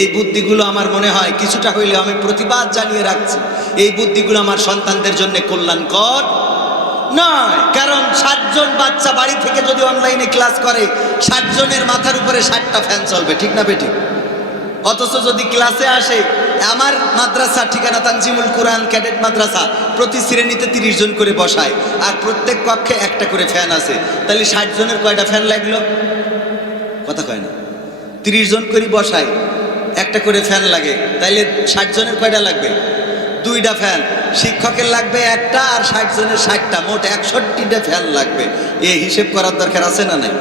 এই বুদ্ধিগুলো আমার মনে হয় কিছুটা হইলে আমি প্রতিবাদ জানিয়ে রাখছি, এই বুদ্ধিগুলো আমার সন্তানদের জন্য কল্যাণকর নয়। কারণ 60 জন বাচ্চা বাড়ি থেকে যদি অনলাইনে ক্লাস করে, 60 জনের মাথার উপরে 60টা ফ্যান চলবে, ঠিক না বেঠিক? অথচ যদি ক্লাসে আসে, আমার মাদ্রাসা ঠিকানা তানজিমুল কুরআন ক্যাডেট মাদ্রাসা, প্রতি শ্রেণীতে 30 জন করে বসায়, আর প্রত্যেক কক্ষে একটা করে ফ্যান আছে, তাহলে 60 জনের কয়টা ফ্যান লাগলো? কথা কয় না? 30 জন করে বসায়, একটা করে ফ্যান লাগে, তাইলে 60 জনের কয়টা লাগবে? 2টা ফ্যান। শিক্ষকের লাগবে একটা, আর 60 জনের 60টা, মোট 61টা ফ্যান লাগবে। এই হিসেব করার দরকার আছে না নাই?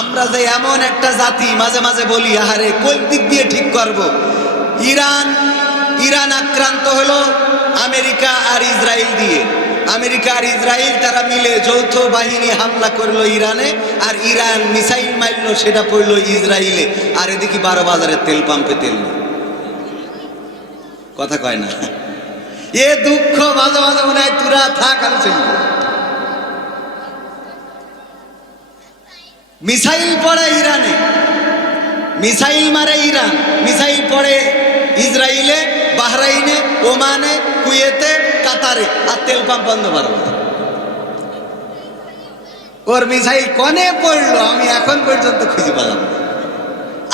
আমরা যে এমন একটা জাতি, মাঝে মাঝে বলি আহারে কোন দিক দিয়ে ঠিক করব। ইরান আক্রান্ত হলো আমেরিকা আর ইসরায়েল দিয়ে, আমেরিকা আর ইসরায়েল তারা মিলে যৌথ বাহিনী হামলা করলো ইরানে, আর ইরান মিসাইল মারলো, সেটা পড়লো ইসরায়েলে, আর এদিকে 12 বাজারের তেল পাম্পে তেল নেই। কথা কয় না? এ দুঃখ মাঝে মাঝে মনে হয় তুরা থাক, আমি চলব। মিসাইল পড়ে ইরানে, মিসাইল মারে ইরান, মিসাইল পড়ে ইসরায়েলে, বাহরাইনে, ওমানে, কুয়েতে, কাতারে, আর তেল পাম্প বন্ধ 12 বাজার। ওর মিসাইল কনে পড়লো আমি এখন পর্যন্ত খুঁজে পেলাম না।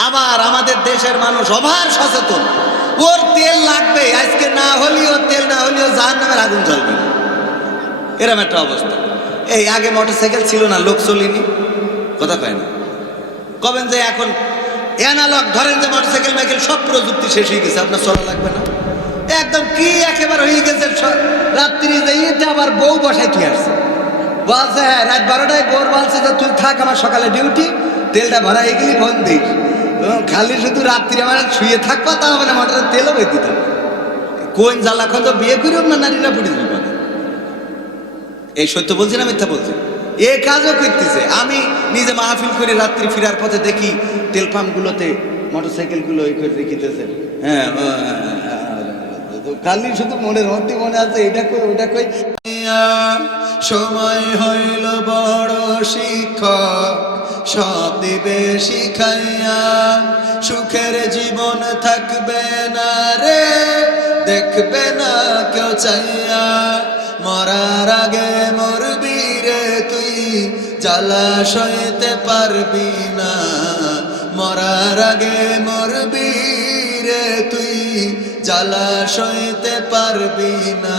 আবার আমাদের দেশের মানুষ অভার সচেতন, ওর তেল লাগবে, আজকে না হলেও তেল না হলেও জাহান্নামের আগুন জ্বলবে না, এরকম একটা অবস্থা। এই আগে মোটরসাইকেল ছিল না, লোক চলিনি। কথা কয় না? কবেন যে এখন অ্যানালগ, ধরেন যে মোটরসাইকেল মাইকেল সব প্রযুক্তি শেষ হয়ে গেছে, আপনার চলা লাগবে না, একদম কি একেবারে হয়ে গেছে। রাত্রি যাইতে আবার বউ বসাই কি আসছে, বলছে হ্যাঁ রাত 12টায় বউর বলছে যে তুই থাক, আমার সকালে ডিউটি, তেলটা ভরা এগুলি ফোন দিস, খালি শুধু রাত্রি আমার শুয়ে থাকবা, তা হবে না, মোটরের তেলও বের দিতাম। কোন জ্বালা খন তো বিয়ে করিও না, নারীরা পড়ে যাবে। এই সত্য বলছি না মিথ্যা বলছি? এ কাজও করতেছে। আমি নিজে মাহফিল করে রাত্রি ফিরার পথে দেখি তেল পাম্পগুলোতে মোটরসাইকেলগুলো ওই করে রেখিতেছে। হ্যাঁ, খালি শুধু মনের মধ্যে মনে আছে এটা কই ওটা কই। সময় হইল বড় শিক্ষক, সব দিবে শিখাইয়া, সুখের জীবন থাকবে না রে, দেখবে না কেউ চাইয়া, মরার আগে মরবি রে তুই, জ্বালা সইতে পারবি না, মরার আগে মরবি রে তুই, জ্বালা সইতে পারবি না,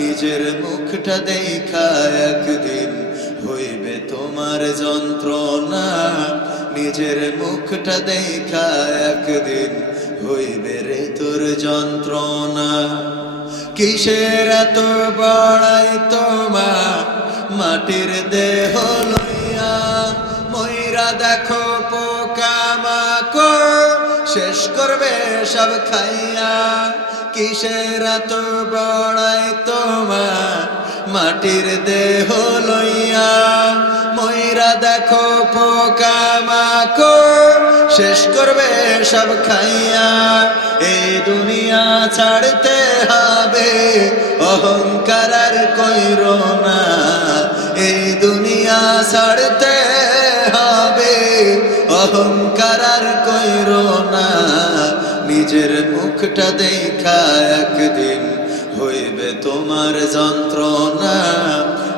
নিজের মুখটা দেখা একদিন হইবে তোমার যন্ত্রণা, নিজের মুখটা দেখা একদিন হইবে রে তোর যন্ত্রণা। কিসের এত বড়াই তোমা মাটির দেহ লইয়া, ময়রা দেখো পোকামাকড় শেষ করবে সব খাইয়া। কিসের এত বড়াই তোমা মাটির দেহ লইয়া, ময়রা দেখো পোকামাকড় শেষ করবে সব খাইয়া। এই দুনিয়া ছাড়তে হবে অহংকার আর কইরো না, এই দুনিয়া ছাড়তে হবে অহংকার আর কইরো না। নিজের মুখটা দেখা একদিন হইবে তোমার যন্ত্রণা,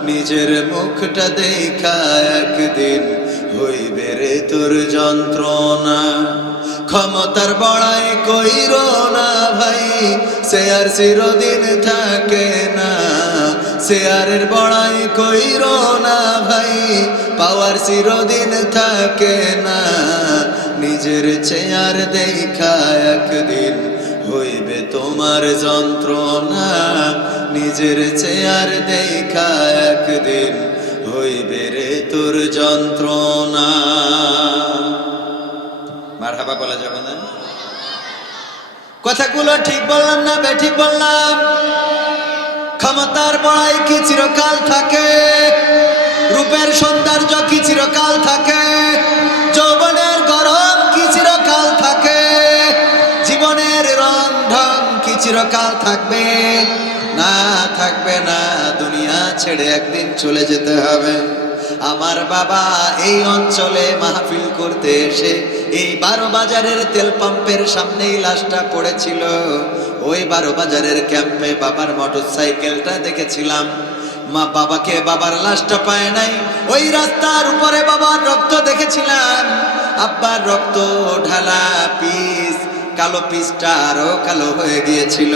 নিজের মুখটা দেখা একদিন হইবে রে তোর যন্ত্রণা। ক্ষমতার বড়াই কইরো না ভাই, সে আর চিরদিন থাকে না। শেয়ারের বড়াই কইরো না ভাই, পাওয়ার চিরদিন থাকে না। নিজের চেয়ার দেখা একদিন হইবে তোমার যন্ত্রণা, নিজের চেয়ার দেখা একদিন হইবে রে তোর যন্ত্রণা। মারহাবা বলা যাবে না? কথাগুলো ঠিক বললাম না বেঠিক বললাম? ক্ষমতার বড়াই কি চিরকাল থাকে? রূপের সৌন্দর্য কি চিরকাল থাকে? যৌবনের গরম কি চিরকাল থাকে? জীবনের রং ঢং কি চিরকাল থাকবে? না, থাকবে না। দুনিয়া ছেড়ে একদিন চলে যেতে হবে। আমার বাবা এই অঞ্চলে মাহফিল করতে এসে এই 12 বাজারের তেল পাম্পের সামনেই লাশটা পড়েছিল। ওই 12 বাজারের ক্যাম্পে বাবার মোটরসাইকেলটা দেখেছিলাম। মা বাবাকে, বাবার লাশটা পায় নাই। ওই রাস্তার উপরে বাবার রক্ত দেখেছিলাম। আব্বার রক্ত ঢালা পিস, কালো পিসটা আরো কালো হয়ে গিয়েছিল।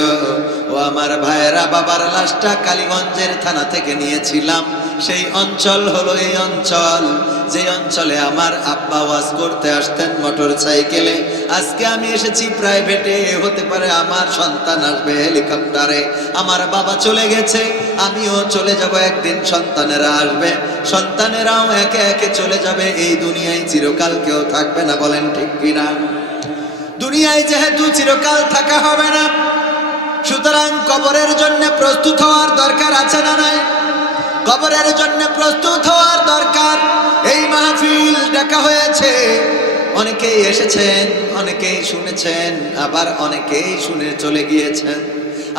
ও আমার ভাইয়েরা, বাবার লাশটা কালীগঞ্জের থানা থেকে নিয়েছিলাম। সেই অঞ্চল হলো এই অঞ্চল, যে অঞ্চলে আমার আব্বা ওয়াজ করতে আসতেন মোটর সাইকেলে। আজকে আমি এসেছি প্রাইভেটে, হতে পারে আমার সন্তান আসবে হেলিকপ্টারে। আমার বাবা চলে গেছে, আমিও চলে যাব একদিন, সন্তানেরা আসবে, সন্তানেরাও একে একে চলে যাবে। এই দুনিয়ায় চিরকাল কেউ থাকবে না, বলেন ঠিক কিনা? দুনিয়ায় যেহেতু চিরকাল থাকা হবে না, সুতরাং কবরের জন্য প্রস্তুত হওয়ার দরকার আছে না নাই? কবরের জন্য প্রস্তুত হওয়ার দরকার। এই মাহফিল ডাকা হয়েছে, অনেকেই এসেছেন, অনেকেই শুনেছেন, আবার অনেকেই শুনে চলে গিয়েছেন,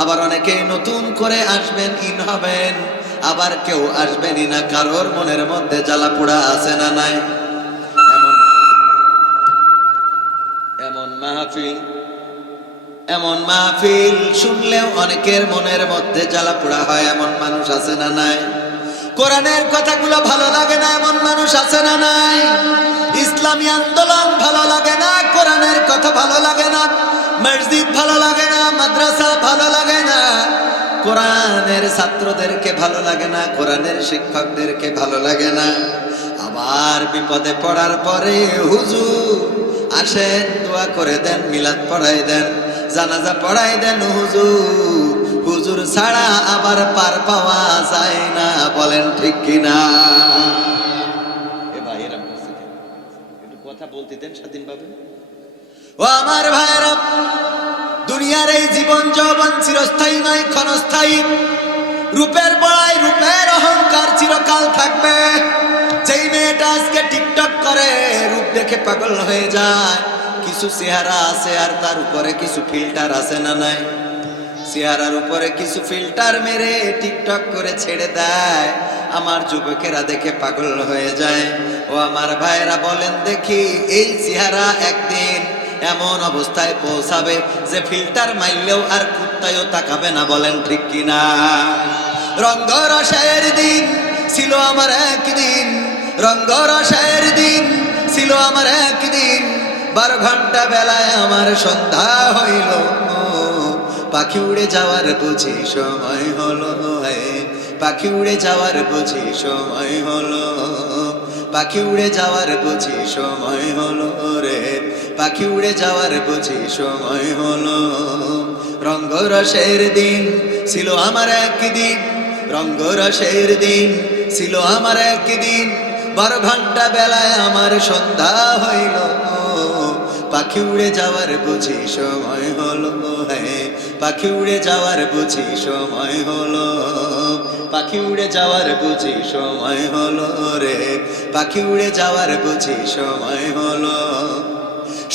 আবার অনেকেই নতুন করে আসবেন, ইন হবেন, আবার কেউ আসবেনই না। কারোর মনের মধ্যে জ্বালা পোড়া আছে না নাই? এমন মাহফিল শুনলেও অনেকের মনের মধ্যে জ্বালা পোড়া হয়, এমন মানুষ আছে না নাই? কোরআনের কথাগুলো ভালো লাগে না, এমন মানুষ আছে না নাই? ইসলামী আন্দোলন ভালো লাগে না, কোরআনের কথা ভালো লাগে না, মসজিদ ভালো লাগে না, মাদ্রাসা ভালো লাগে না, কোরআনের ছাত্রদেরকে ভালো লাগে না, কোরআনের শিক্ষকদেরকে ভালো লাগে না। আবার বিপদে পড়ার পরে হুজুর আসেন, দোয়া করে দেন, মিলাদ পড়াই দেন, জানাজা পড়াই দেন। হুজুর হুজুর ছাড়া আবার পার পাওয়া যায় না, বলেন ঠিক কিনা? এ ভাই, এরকম একটু কথা বলতে দেন স্বাধীনভাবে। ও আমার ভাইরা, দুনিয়ার এই জীবন যৌবন চিরস্থায়ী নয়, ক্ষণস্থায়ী। রূপের বড়াই, রূপের অহংকার চিরকাল থাকবে। যেই মেয়েটা আজকে টিকটক করে, রূপ দেখে পাগল হয়ে যায়, কিছু চেহারা আছে আর তার উপরে কিছু ফিল্টার আছে না নাই? চেহারার উপরে কিছু ফিল্টার মেরে টিকটক করে ছেড়ে দেয়, আমার যুবকেরা দেখে পাগল হয়ে যায়। ও আমার ভাইরা, বলেন দেখি, এই চেহারা একদিন এমন অবস্থায় পৌঁছাবে যে ফিল্টার মারলেও আর কুত্তায়ও তাকাবে না, বলেন ঠিক কিনা? রঙ্গরসের দিন ছিল আমার একদিন, রঙ্গরসের দিন ছিল আমার একদিন, 12 ঘন্টা বেলায় আমার সন্ধ্যা হইল, পাখি উড়ে যাওয়ার বুঝি সময় হলো, পাখি উড়ে যাওয়ার বুঝি সময় হলো। পাখি উড়ে যাওয়ার বুঝি সময় হলো রে, পাখি উড়ে যাওয়ার বুঝি সময় হলো। রঙ্গরসের দিন ছিল আমার একদিন, রঙ্গরসের দিন ছিল আমার একদিন, 12 ঘন্টা বেলায় আমার সন্ধ্যা হইল। পাখি উড়ে যাওয়ার বুঝি সময় হলো, হ্যাঁ পাখি উড়ে যাওয়ার বুঝি সময় হলো, পাখি উড়ে যাওয়ার বুঝি সময় হলো রে, পাখি উড়ে যাওয়ার বুঝি সময় হলো।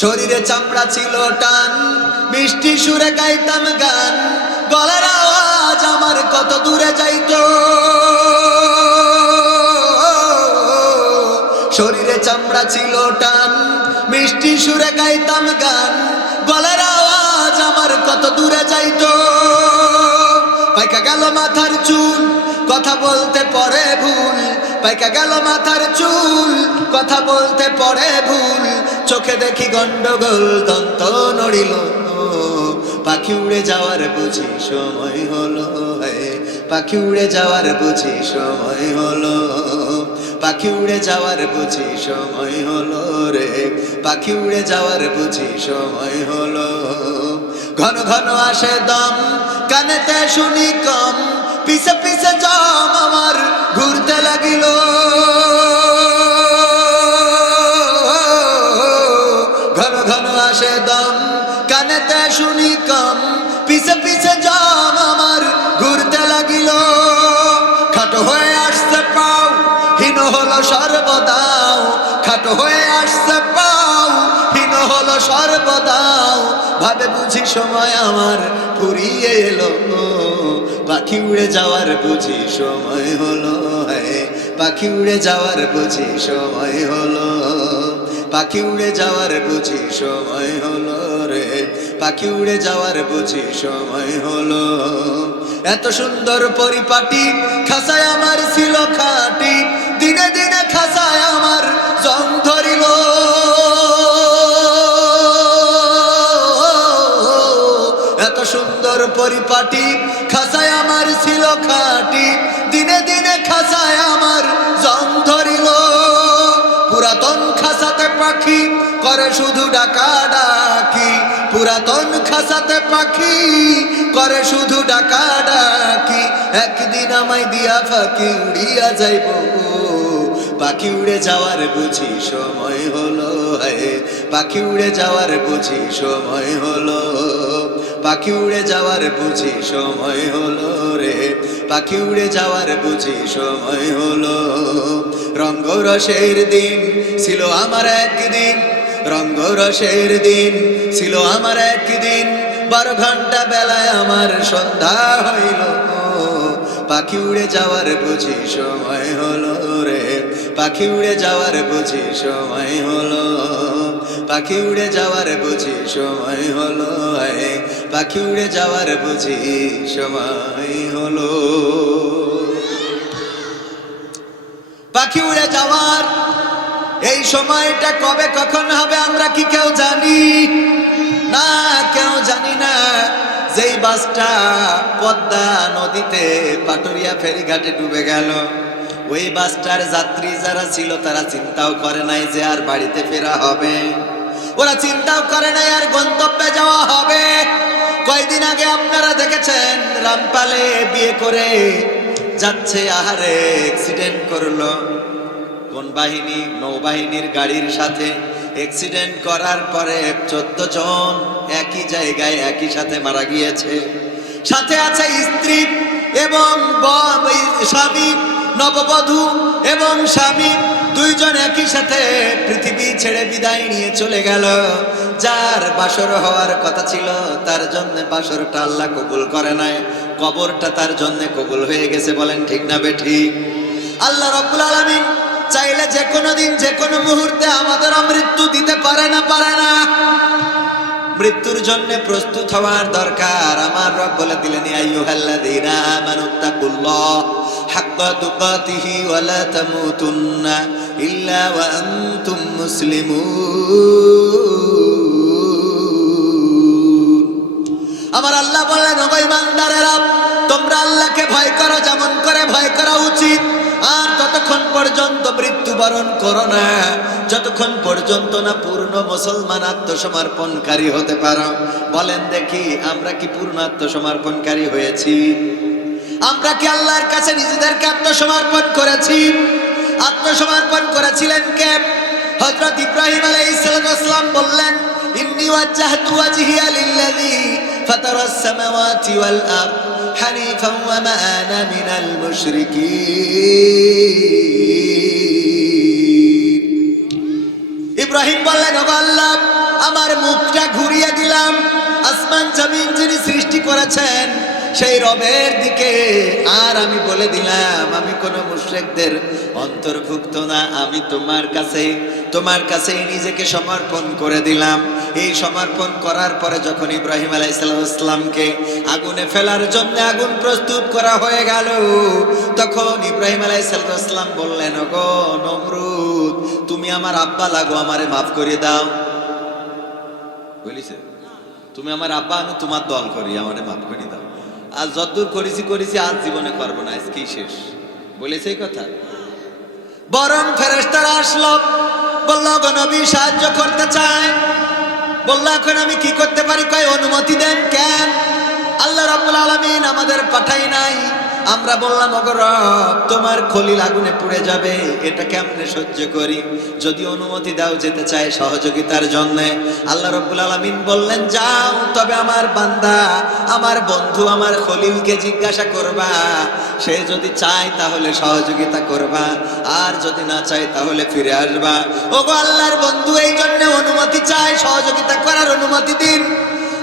শরীরে চামড়া ছিল টান, মিষ্টি সুরে গাইতাম গান, গলার আওয়াজ আমার কত দূরে যাইতো। শরীরে চামড়া ছিল টান, মিষ্টি সুরে গাইতাম গান, গলার আওয়াজ আমার কত দূরে যাইতো। পাইকা গেল মাথার চুল, কথা বলতে পড়ে ভুল, পাইকা গেল মাথার চুল, কথা বলতে পড়ে ভুল, চোখে দেখি গন্ডগোল, দন্ত নড়িল। পাখি উড়ে যাওয়ার বুঝি সময় হলো, পাখি উড়ে যাওয়ার বুঝি সময় হলো, পাখি উড়ে যাওয়ার বুঝি সময় হলো রে, পাখি উড়ে যাওয়ার বুঝি সময় হলো। ঘন ঘন আসে দম, কানেতে শুনি কম, পিছে পিছে জম আমার ঘুরতে লাগিল। ঘন ঘন আসে দম, কানেতে শুনি কম, পিছে পিছে জম আমার ঘুরতে লাগিল। খাটো হয়ে আসছে পাও, হীন হলো সর্বদাও, খাটো হয়ে আসছে পাও, হীন হলো সর্বদাও, ভাবে বুঝি সময় আমার ফুরিয়ে এলো। পাখি উড়ে যাওয়ার বুঝি সময় হলো, পাখি উড়ে যাওয়ার বুঝি সময় হলো, পাখি উড়ে যাওয়ার বুঝি সময় হলো রে, পাখি উড়ে যাওয়ার বুঝি সময় হলো। এত সুন্দর পরিপাটি খাসায় আমার ছিল খাটি, দিনে দিনে খাসায় আমার জং ধরিল। এত সুন্দর পরিপাটি খাসায় আমার ছিল খাটি, দিনে দিনে খাসায় আমার জং ধরিল। পুরাতন খাসাতে পাখি করে শুধু ডাকা ডাকি, পুরাতন খাসাতে পাখি করে শুধু ডাকা ডাকি, একদিন আমায় দিয়া ফাঁকি উড়িয়া যাইব। পাখি উড়ে যাওয়ার বুঝি সময় হলো, পাখি উড়ে যাওয়ার বুঝি সময় হলো, পাখি উড়ে যাওয়ার বুঝি সময় হলো রে, পাখি উড়ে যাওয়ার বুঝি সময় হলো। রঙ্গরসের দিন ছিল আমার একদিন, রঙ্গরসের দিন ছিল আমার একদিন, 12 ঘন্টা বেলায় আমার সন্ধ্যা হইল। পাখি উড়ে যাওয়ার বুঝি সময় হলো রে, পাখি উড়ে যাওয়ার বুঝি সময় হলো, পাখি উড়ে যাওয়ার বুঝি সময় হলো, পাখি উড়ে যাওয়ার বুঝি সময় হলো। পাখি উড়ে যাওয়ার এই সময়টা কবে কখন হবে আমরা কি কেউ জানি না? কেউ জানি না। যেই বাসটা পদ্মা নদীতে পাটুরিয়া ফেরিঘাটে ডুবে গেল, ওই বাসটার যাত্রী যারা ছিল তারা চিন্তাও করে নাই যে আর বাড়িতে ফেরা হবে, ওরা চিন্তাও করে নাই আর গন্তব্যে যাওয়া হবে। কয়দিন আগে আপনারা দেখেছেন রামপালে বিয়ে করে যাচ্ছে, আহারে অ্যাক্সিডেন্ট করলো। কোন বাহিনী? নৌবাহিনীর গাড়ির সাথে অ্যাক্সিডেন্ট করার পরে 14 জন একই জায়গায় একই সাথে মারা গিয়েছে। সাথে আছে স্ত্রী এবং স্বামী, নববধূ এবং স্বামী, দুইজন একই সাথে পৃথিবী ছেড়ে বিদায় নিয়ে চলে গেল। যার বাসর হওয়ার কথা ছিল তার জন্য বাসরটা আল্লাহ কবুল করে নাই, কবরটা তার জন্য কবুল হয়ে গেছে। বলেন ঠিক না বেঠিক? আল্লাহ রাব্বুল আলামিন চাইলে যে কোনো দিন যে কোনো মুহূর্তে আমাদের মৃত্যু দিতে পারে না, পারে না। মৃত্যুর জন্য প্রস্তুত হওয়ার দরকার। আমার রব বলে দিলেন, আইয়ুহাল্লাযীনা আমানুত্তাকুল্লাহ হাক্কা তুকাতিহি ওয়া লা তামুতুন্না ইল্লা ওয়া আনতুম মুসলিমুন। আমার আল্লাহ বলেন, ও ঈমানদারেরা, তোমরা আল্লাহকে ভয় করো যেমন করে ভয় করা উচিত, আর ততক্ষণ পর্যন্ত মৃত্যু মৃত্যুবরণ করো না যতক্ষণ পর্যন্ত না পূর্ণ মুসলমান আত্মসমর্পণকারী হতে পারো। বলেন দেখি, আমরা কি পূর্ণ আত্মসমর্পণকারী হয়েছি? আমরা কি আল্লাহর কাছে নিজেদেরকে আত্মসমর্পণ করেছি? আত্মসমর্পণ করেছিলেন কে? হযরত ইব্রাহিম আলাইহিস সালাম বললেন, ইন্নী ওয়াজ্জাহতু ওয়াজহিয়া লিল্লাযী ফাতারাস সামাওয়াতি ওয়াল আরদ হানিফান ওয়া মা আনা মিনাল মুশরিকিন। ইব্রাহিম বললেন, ওগো আল্লাহ, আমার মুখটা ঘুরিয়ে দিলাম আসমান জমিন যিনি সৃষ্টি করেছেন সেই রবের দিকে, আর আমি বলে দিলাম আমি কোনো মুশরিকদের অন্তর্ভুক্ত না। আমি তোমার কাছে নিজেকে সমর্পণ করে দিলাম। এই সমর্পণ করার পরে যখন ইব্রাহিম আলাইহিস সালামকে আগুনে ফেলার জন্য আগুন প্রস্তুত করা হয়ে গেল, তখন ইব্রাহিম আলাইহিস সালাম বললেন, ওগো নমরুদ, তুমি আমার আব্বা লাগো, আমারে মাফ করে দাও। বলিছে, তুমি আমার আব্বা, আমি তোমার দল করি, আমারে মাফ করে দাও। আজ যতদূর করেছি আজ জীবনে করবো না, আজকেই শেষ। বলেছে এই কথা। বরং ফেরেশতারা আসলো, বলল, গো নবী সাহায্য করতে চায়। বলল, এখন আমি কি করতে পারি? কয়, অনুমতি দেন। কেন? আল্লাহ রাব্বুল আলামিন আমাদের পাঠাই নাই। আমরা বললাম, ওগো রব, তোমার খলিল আগুনে পুড়ে যাবে, এটা কেমনে সহ্য করি? যদি অনুমতি দাও যেতে চাই সহযোগিতার জন্য। আল্লাহ রাব্বুল আলামিন বললেন, যাও, তবে আমার বান্দা, আমার বন্ধু, আমার খলিলকে জিজ্ঞাসা করবা, সে যদি চায় তাহলে সহযোগিতা করবা, আর যদি না চায় তাহলে ফিরে আসবা। ওগো আল্লাহর বন্ধু, এই জন্য অনুমতি চাই, সহযোগিতা করার অনুমতি দিন।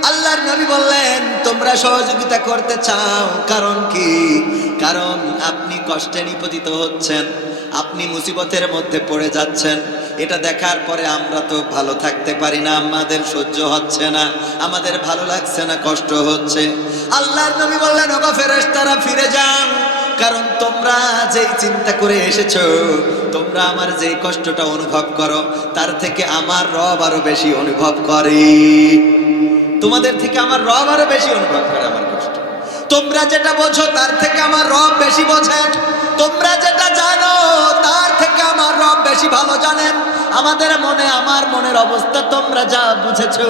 আল্লাহর নবী বললেন, তোমরা সহযোগিতা করতে চাও, কারণ কি? কারণ আপনি কষ্টে নিপতিত হচ্ছেন, আপনি মুসিবতের মধ্যে পড়ে যাচ্ছেন। এটা দেখার পরে আমরা তো ভালো থাকতে পারি না, আমাদের সহ্য হচ্ছে না, আমাদের ভালো লাগছে না, কষ্ট হচ্ছে। আল্লাহর নবী বললেন, ওগো ফেরেশতারা ফিরে যান, কারণ তোমরা যেই চিন্তা করে এসেছো, তোমরা আমার যেই কষ্টটা অনুভব করো তার থেকে আমার রব আরো বেশি অনুভব করে। তোমাদের থেকে আমার রব আরো বেশি অনুভব করে আমার কষ্ট। তোমরা যেটা বোঝো তার থেকে আমার রব বেশি বোঝেন। তোমরা যেটা জানো তার থেকে আমার রব বেশি ভালো জানেন। আমাদের মনে, আমার মনের অবস্থা তোমরা যা বুঝেছো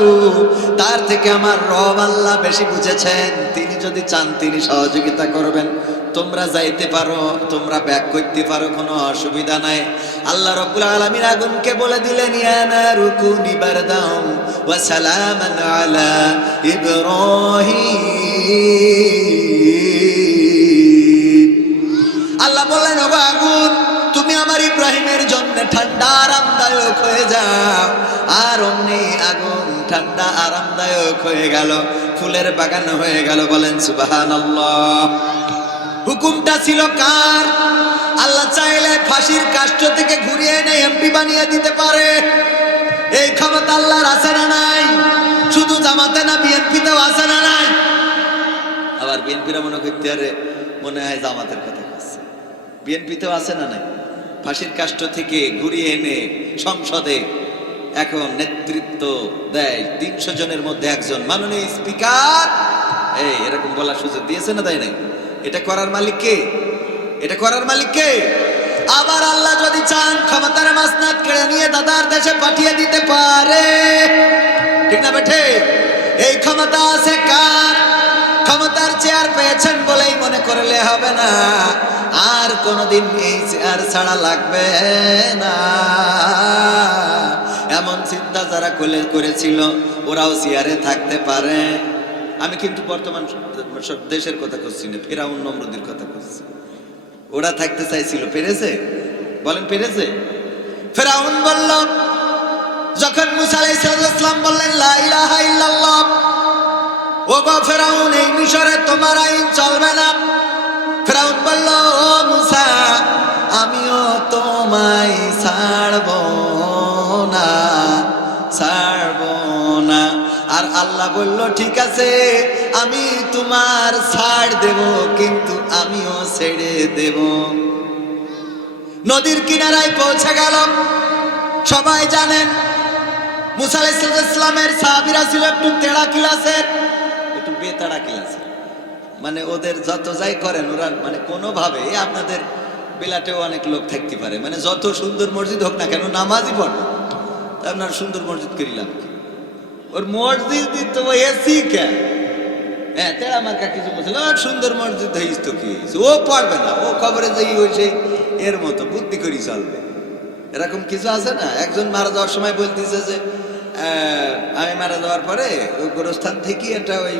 তার থেকে আমার রব আল্লাহ বেশি বুঝেছেন। তিনি যদি চান তিনি সহযোগিতা করবেন। তোমরা যাইতে পারো, তোমরা ব্যাক করতে পারো, কোনো অসুবিধা নাই। আল্লাহ রাব্বুল আলামিন আগুনকে বলে দিলেন, ইয়া নারু কুনি বারদাও ওয়া সালামান আলা ইব্রাহিম। আল্লাহ বললেন, ওগো আগুন, তুমি আমার ইব্রাহিমের জন্য ঠান্ডা আরামদায়ক হয়ে যাও। আর অমনি আগুন ঠান্ডা আরামদায়ক হয়ে গেল, ফুলের বাগান হয়ে গেল। বলেন সুবহানাল্লাহ। হুকুমটা ছিল কার? আল্লাহ চাইলে ফাঁসির কাষ্ঠ থেকে ঘুরিয়ে এনে এমপি বানিয়ে দিতে পারে। এই ক্ষমতা আল্লাহর আছে না নাই? শুধু জামাতে না, বিএনপিতেও আছে না নাই? আবার বিএনপিরা মনে করতে পারে মনে হয় জামাতের কথা বলছে। বিএনপিতেও আছে না নাই? ফাঁসির কাষ্ঠ থেকে ঘুরিয়ে এনে সংসদে এখন নেতৃত্ব দেয় 300 জনের মধ্যে একজন মাননীয় স্পিকার। এই এরকম বলার সুযোগ দিয়েছে না, তাই নাই? এটা করার মালিক কে? এটা করার মালিক কে? আবার আল্লাহ যদি চান ক্ষমতার মাসনাদ কেড়ে নিয়ে দাদার দেশে পাঠিয়ে দিতে পারে। ঠিক না বেঠে? এই ক্ষমতা আছে কার? ক্ষমতার চেয়ার পেয়েছেন বলেই মনে করলে হবে না, আর কোনদিন এই চেয়ার ছাড়া লাগবে না। এমন চিন্তা যারা করেছিল ওরাও চেয়ারে থাকতে পারে। আমি কিন্তু বর্তমান সব দেশের কথা করছি না, ফেরাউন নমরুদের কথা করছি। ওরা থাকতে চাইছিল, পেরেছে? বলেন পেরেছে? ফেরাউন বলল, যখন মুসা আলাইহিস সালাম বললেন লা ইলাহা ইল্লাল্লাহ, ও গো ফেরাউন, এই মিশরে তোমার আইন চলবে না। ফেরাউন বলল, ও মুসা, আমিও তোমায় ছাড়ব না, ছাড়ব না। আর আল্লাহ বলল, ঠিক আছে, আমি তোমার ছাড় দেব, কিন্তু আমিও ছেড়ে দেব। নদীর কিনারায় পৌঁছে গেল। সবাই জানেন মুসা আলাইহিস সালামের সাহাবীরা ছিল একটু তেড়া ক্লাসের, একটু বেতাড়া ক্লাসের। মানে ওদের যত যাই করেন ওরা মানে কোনোভাবে আপনাদের বিলাটেও অনেক লোক থাকতে পারে, মানে যত সুন্দর মসজিদ হোক না কেন নামাজই পড়ে তা আপনার সুন্দর মসজিদ করিলাম কি? ওর মসজিদ তো এসি কে, হ্যাঁ তেরা মার্কা কিছু বলছিল সুন্দর মসজিদ হইস তো কি হয়েছে, ও পড়বে না, ও খবরে যাই ওই সেই এর মতো বুদ্ধি করি চলবে। এরকম কিছু আছে না? একজন মারা যাওয়ার সময় বলতেছে যে আমি মারা যাওয়ার পরে ওই গোরস্থান থেকে একটা ওই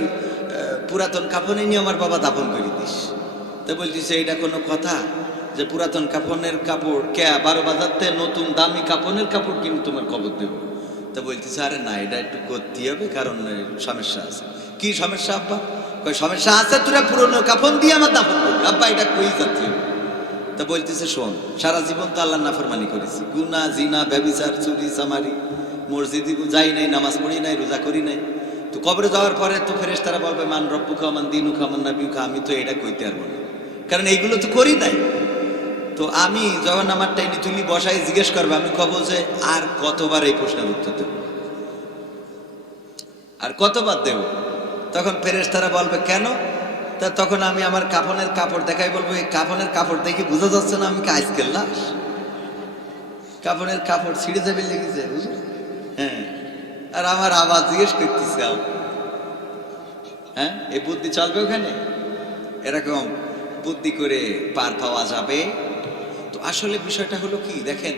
পুরাতন কাফনে নিয়ে আমার বাবা দাফন করে দিস। তো বলতেছে এটা কোনো কথা যে পুরাতন কাফনের কাপড় কে 12 বাজারতে নতুন দামি কাফনের কাপড় কিন্তু তোমার কবর দেবো? তো বলতেছে আরে না, এটা একটু করতে হবে, কারণ সমস্যা আছে। কি সমস্যা আব্বা? কই সমস্যা আছে, তোরা পুরনো কাফন দিয়ে আমার দাফন করবি। আব্বা এটা কই যাচ্ছে? তা বলতেছে শোন, সারা জীবন তো আল্লাহর নাফরমানি করেছি, গুনাহ জিনা ব্যভিচার চুরি চামারি, মসজিদে যাই নাই, নামাজ পড়ি নাই, রোজা করি নাই। তো কবরে যাওয়ার পরে তো ফেরেশতারা বলবে মান রব্বুকা মান দীনুকা মান নাবিয়ুকা, আমি তো এটা কইতে পারবো না, কারণ এইগুলো তো করি নাই। তো আমি যখন আমার টাইনি তুলি বসাই জিজ্ঞেস করবে, আমি কব যে আর কতবার এই প্রশ্নের উত্তর দেব, আর কতবার দেব? তখন ফেরেশতারা বলবে কেন? তা তখন আমি আমার কাফনের কাপড় দেখাই, বলবো এই কাফনের কাপড় দেখে বোঝা যাচ্ছে না আমি কি আজকের লাশ? কাফনের কাপড় ছিঁড়ে যাবে লেগেছে, বুঝলি? হ্যাঁ, আর আমার আওয়াজ জিজ্ঞেস করতেছে, হ্যাঁ এই বুদ্ধি চলবে ওখানে? এরকম বুদ্ধি করে পার পাওয়া যাবে? তো আসলে বিষয়টা হলো কি দেখেন,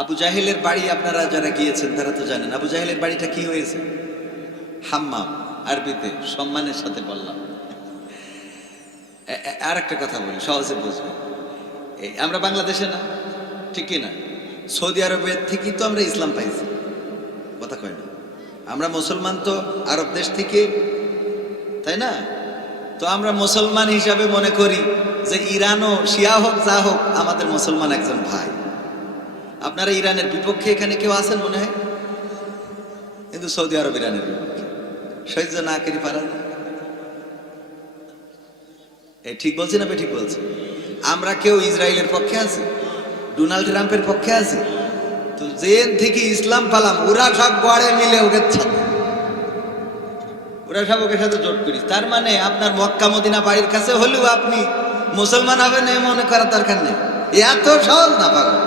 আবু জাহেলের বাড়ি আপনারা যারা গিয়েছেন তারা তো জানেন আবু জাহেলের বাড়িটা কি হয়েছে। হাম্মাম, আরবিতে সম্মানের সাথে বললাম। আর একটা কথা বলি সহজে বুঝবেন, আমরা বাংলাদেশে না, ঠিক না? সৌদি আরবের থেকেই তো আমরা ইসলাম পাইছি, কথা কয় না? আমরা মুসলমান তো আরব দেশ থেকে, তাই না? তো আমরা মুসলমান হিসাবে মনে করি যে ইরানও শিয়া হোক যা হোক আমাদের মুসলমান একজন ভাই। আপনারা ইরানের বিপক্ষে এখানে কেউ আছেন মনে হয়? কিন্তু সৌদি আরব ইরানের বিপক্ষে সহ্য না করি পারেন। ঠিক বলছি না? ঠিক বলছি? আমরা কেউ ইসরায়েলের পক্ষে আছি, ডোনাল্ড ট্রাম্পের পক্ষে আছি? তো জেন থেকে ইসলাম পালাম, ওরা সব গড়ে মিলে ওকে ছাড়ে, ওরা সব ওকে সাথে জোট করিস। তার মানে আপনার মক্কা মদিনা বাড়ির কাছে হলেও আপনি মুসলমান হবেন এ মনে করার দরকার নেই। এত সহজ না পাগল,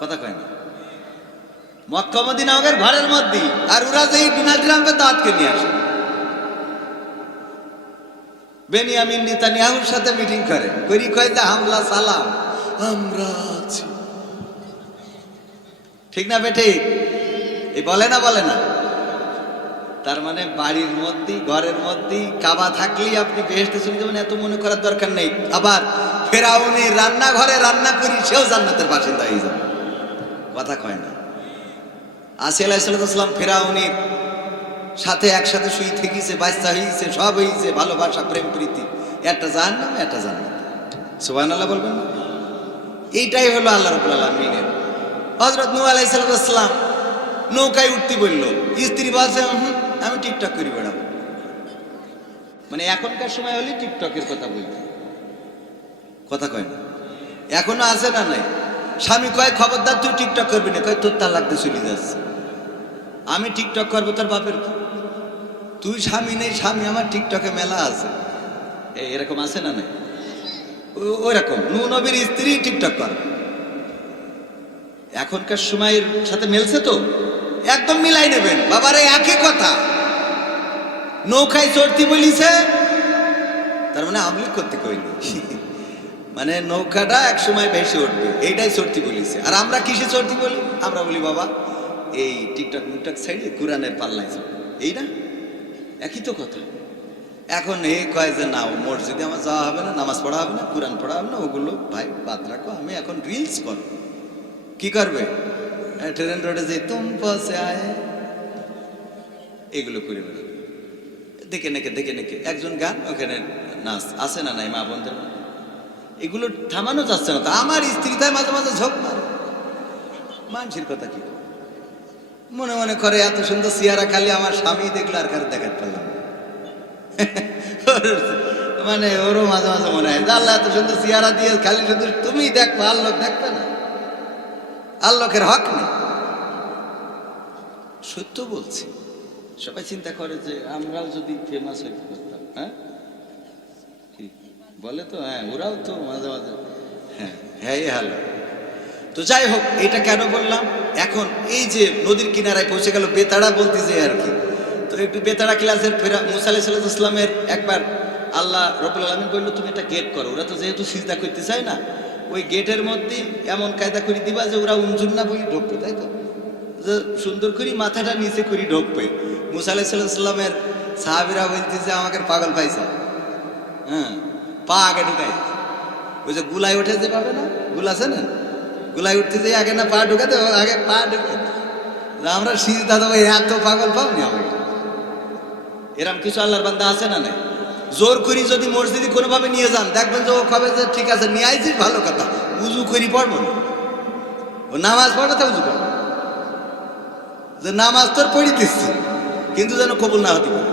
কথা কয় না? মক্কা মদিনা ওদের ঘরের মধ্যে, আর ওরা যেই ডোনাল্ড ট্রাম্পের দাওয়াতকে নিয়ে আসে, বেনিয়ামিন নেতানিয়াহুর সাথে মিটিং করে, করি কয়টা হামলা সালাম আমরা আছি, ঠিক না বেঠে? এই বলে না, বলে না? তার মানে বাড়ির মধ্যেই ঘরের মধ্যেই কাবা থাকলেই আপনি বেহেশতে চলে যাবেন, এত মনে করার দরকার নেই। আবার ফেরাউনি রান্নাঘরে রান্না করি সেও জান্নাতের বাসিন্দা হয়ে যাবে, কথা কয় না? আসিয়া আলাইহিস সালাম ফেরাউনির সাথে একসাথে শুই থেকেছে, বাচ্চা হয়েছে, সব হয়েছে, ভালোবাসা প্রেম প্রীতি, একটা জাহান্নাম একটা জান্নাত। সুবহানাল্লাহ বলবেন না? এইটাই হলো আল্লাহ রাব্বুল আলামিনের। হযরত নূহ আলাইহিস সালাম নৌকায় উঠতে বললো, স্ত্রী বলছে আমি টিকটক করি বেড়াবো। মানে এখনকার সময় হলে টিকটকের কথা বলতে, কথা কয় না? এখনো আছে না নাই? স্বামী কয় খবরদার তুই টিকটক করবি না, কয় তোর তালাক দিয়ে চলে যাচ্ছে। আমি টিকটক করবো তোর বাপের কি? তুই স্বামী নেই, স্বামী আমার টিকটকে মেলা আছে, এরকম আছে না নাই? ওই রকম নূহ নবীর স্ত্রী টিকটক করে। এখনকার সময়ের সাথে মেলছে তো? একদম মিলাই নেবেন বাবারে, একই কথা। নৌকায় চড়তে বলিছে, তার মানে আমলিক করতে কইনি, মানে নৌকাটা এক সময় ভেসে উঠবে, এইটাই চড়তে বলিছে। আর আমরা কিসে চড়তে বলি? আমরা বলি বাবা এই টিকটক মুকটক সাইডে কোরআনের পাল্লায় চল, এই না? একই তো কথা। এখন এই কয় যে না, মসজিদে আমার যাওয়া হবে না, নামাজ পড়া হবে না, কোরআন পড়া হবে না, ওগুলো ভাই বাদ রাখো, আমি এখন রিলস করব। কি করবে? ট্রেন রোডে যে তুম পসে আয়, এগুলো করে বেড়াবে, দেখে নেকে দেখে নেকে একজন গান, ওখানে নাচ আছে না নাই? মা বোনদের এগুলো থামানো যাচ্ছে না। তা আমার স্ত্রী তাই মাঝে মাঝে ঝোঁক মারে, মানুষের কথা কি মনে মনে করে এত সুন্দর চেহারা খালি আমার স্বামী দেখলো, আর কারো দেখাতে পারলাম। মানে ওরও মাঝে মাঝে মনে হয় আল্লাহ এত সুন্দর চেহারা দিয়ে খালি শুধু তুমি দেখবো, আর লোক দেখবে না, আর লোকের হক নেই। সত্য বলছি, সবাই চিন্তা করে যে আমরাও যদি ফেমাস হইতে পারতাম, হ্যাঁ বলে তো, হ্যাঁ ওরাও তো মাঝে মাঝে হ্যাঁ হ্যাঁ হ্যালো। তো যাই হোক, এটা কেন বললাম, এখন এই যে নদীর কিনারায় পৌঁছে গেল, বেতাড়া বলতেছে আর কি। তো একটু বেতাড়া ক্লাসের ফেরা মুসা আলাইহিস সালামের একবার আল্লাহ রাব্বুল আলামিন বলল, তুমি একটা গেট করো। ওরা তো যেহেতু সিজদা করতে চায় না, ওই গেটের মধ্যে এমন কায়দা করে দিবা যে ওরা উঞ্জুর না বই ঢুকবে, তাই তো, যে সুন্দর করে মাথাটা নিচে করে ঢুকবে। মুসা আলাইহিস সালামের সাহাবীরা বলতেছে আমাকে পাগল পাইছে, হ্যাঁ পা আগে ঢুকাই। ওই যে গুলায় ওঠে যে পাবে না, গুল আছে না, গুলায় উঠতে যে আগে না পা ঢুকাতে, আগে পা ঢুকে আমরা সিজদা দেবো। এত পাগল পাওনি আমাকে। এরম কিছু আল্লাহর বান্দা আছে না নাই? জোর করি যদি মসজিদে কোনোভাবে নিয়ে যান, দেখবেন যে ও কবে যে ঠিক আছে নিয়ে আইছিস, ভালো কথা, উজু করি পড়বো না, ও নামাজ পড়বে তা উজু পড়বো, যে নামাজ তোর পড়ি দিচ্ছি কিন্তু যেন কবুল না হতে পারে।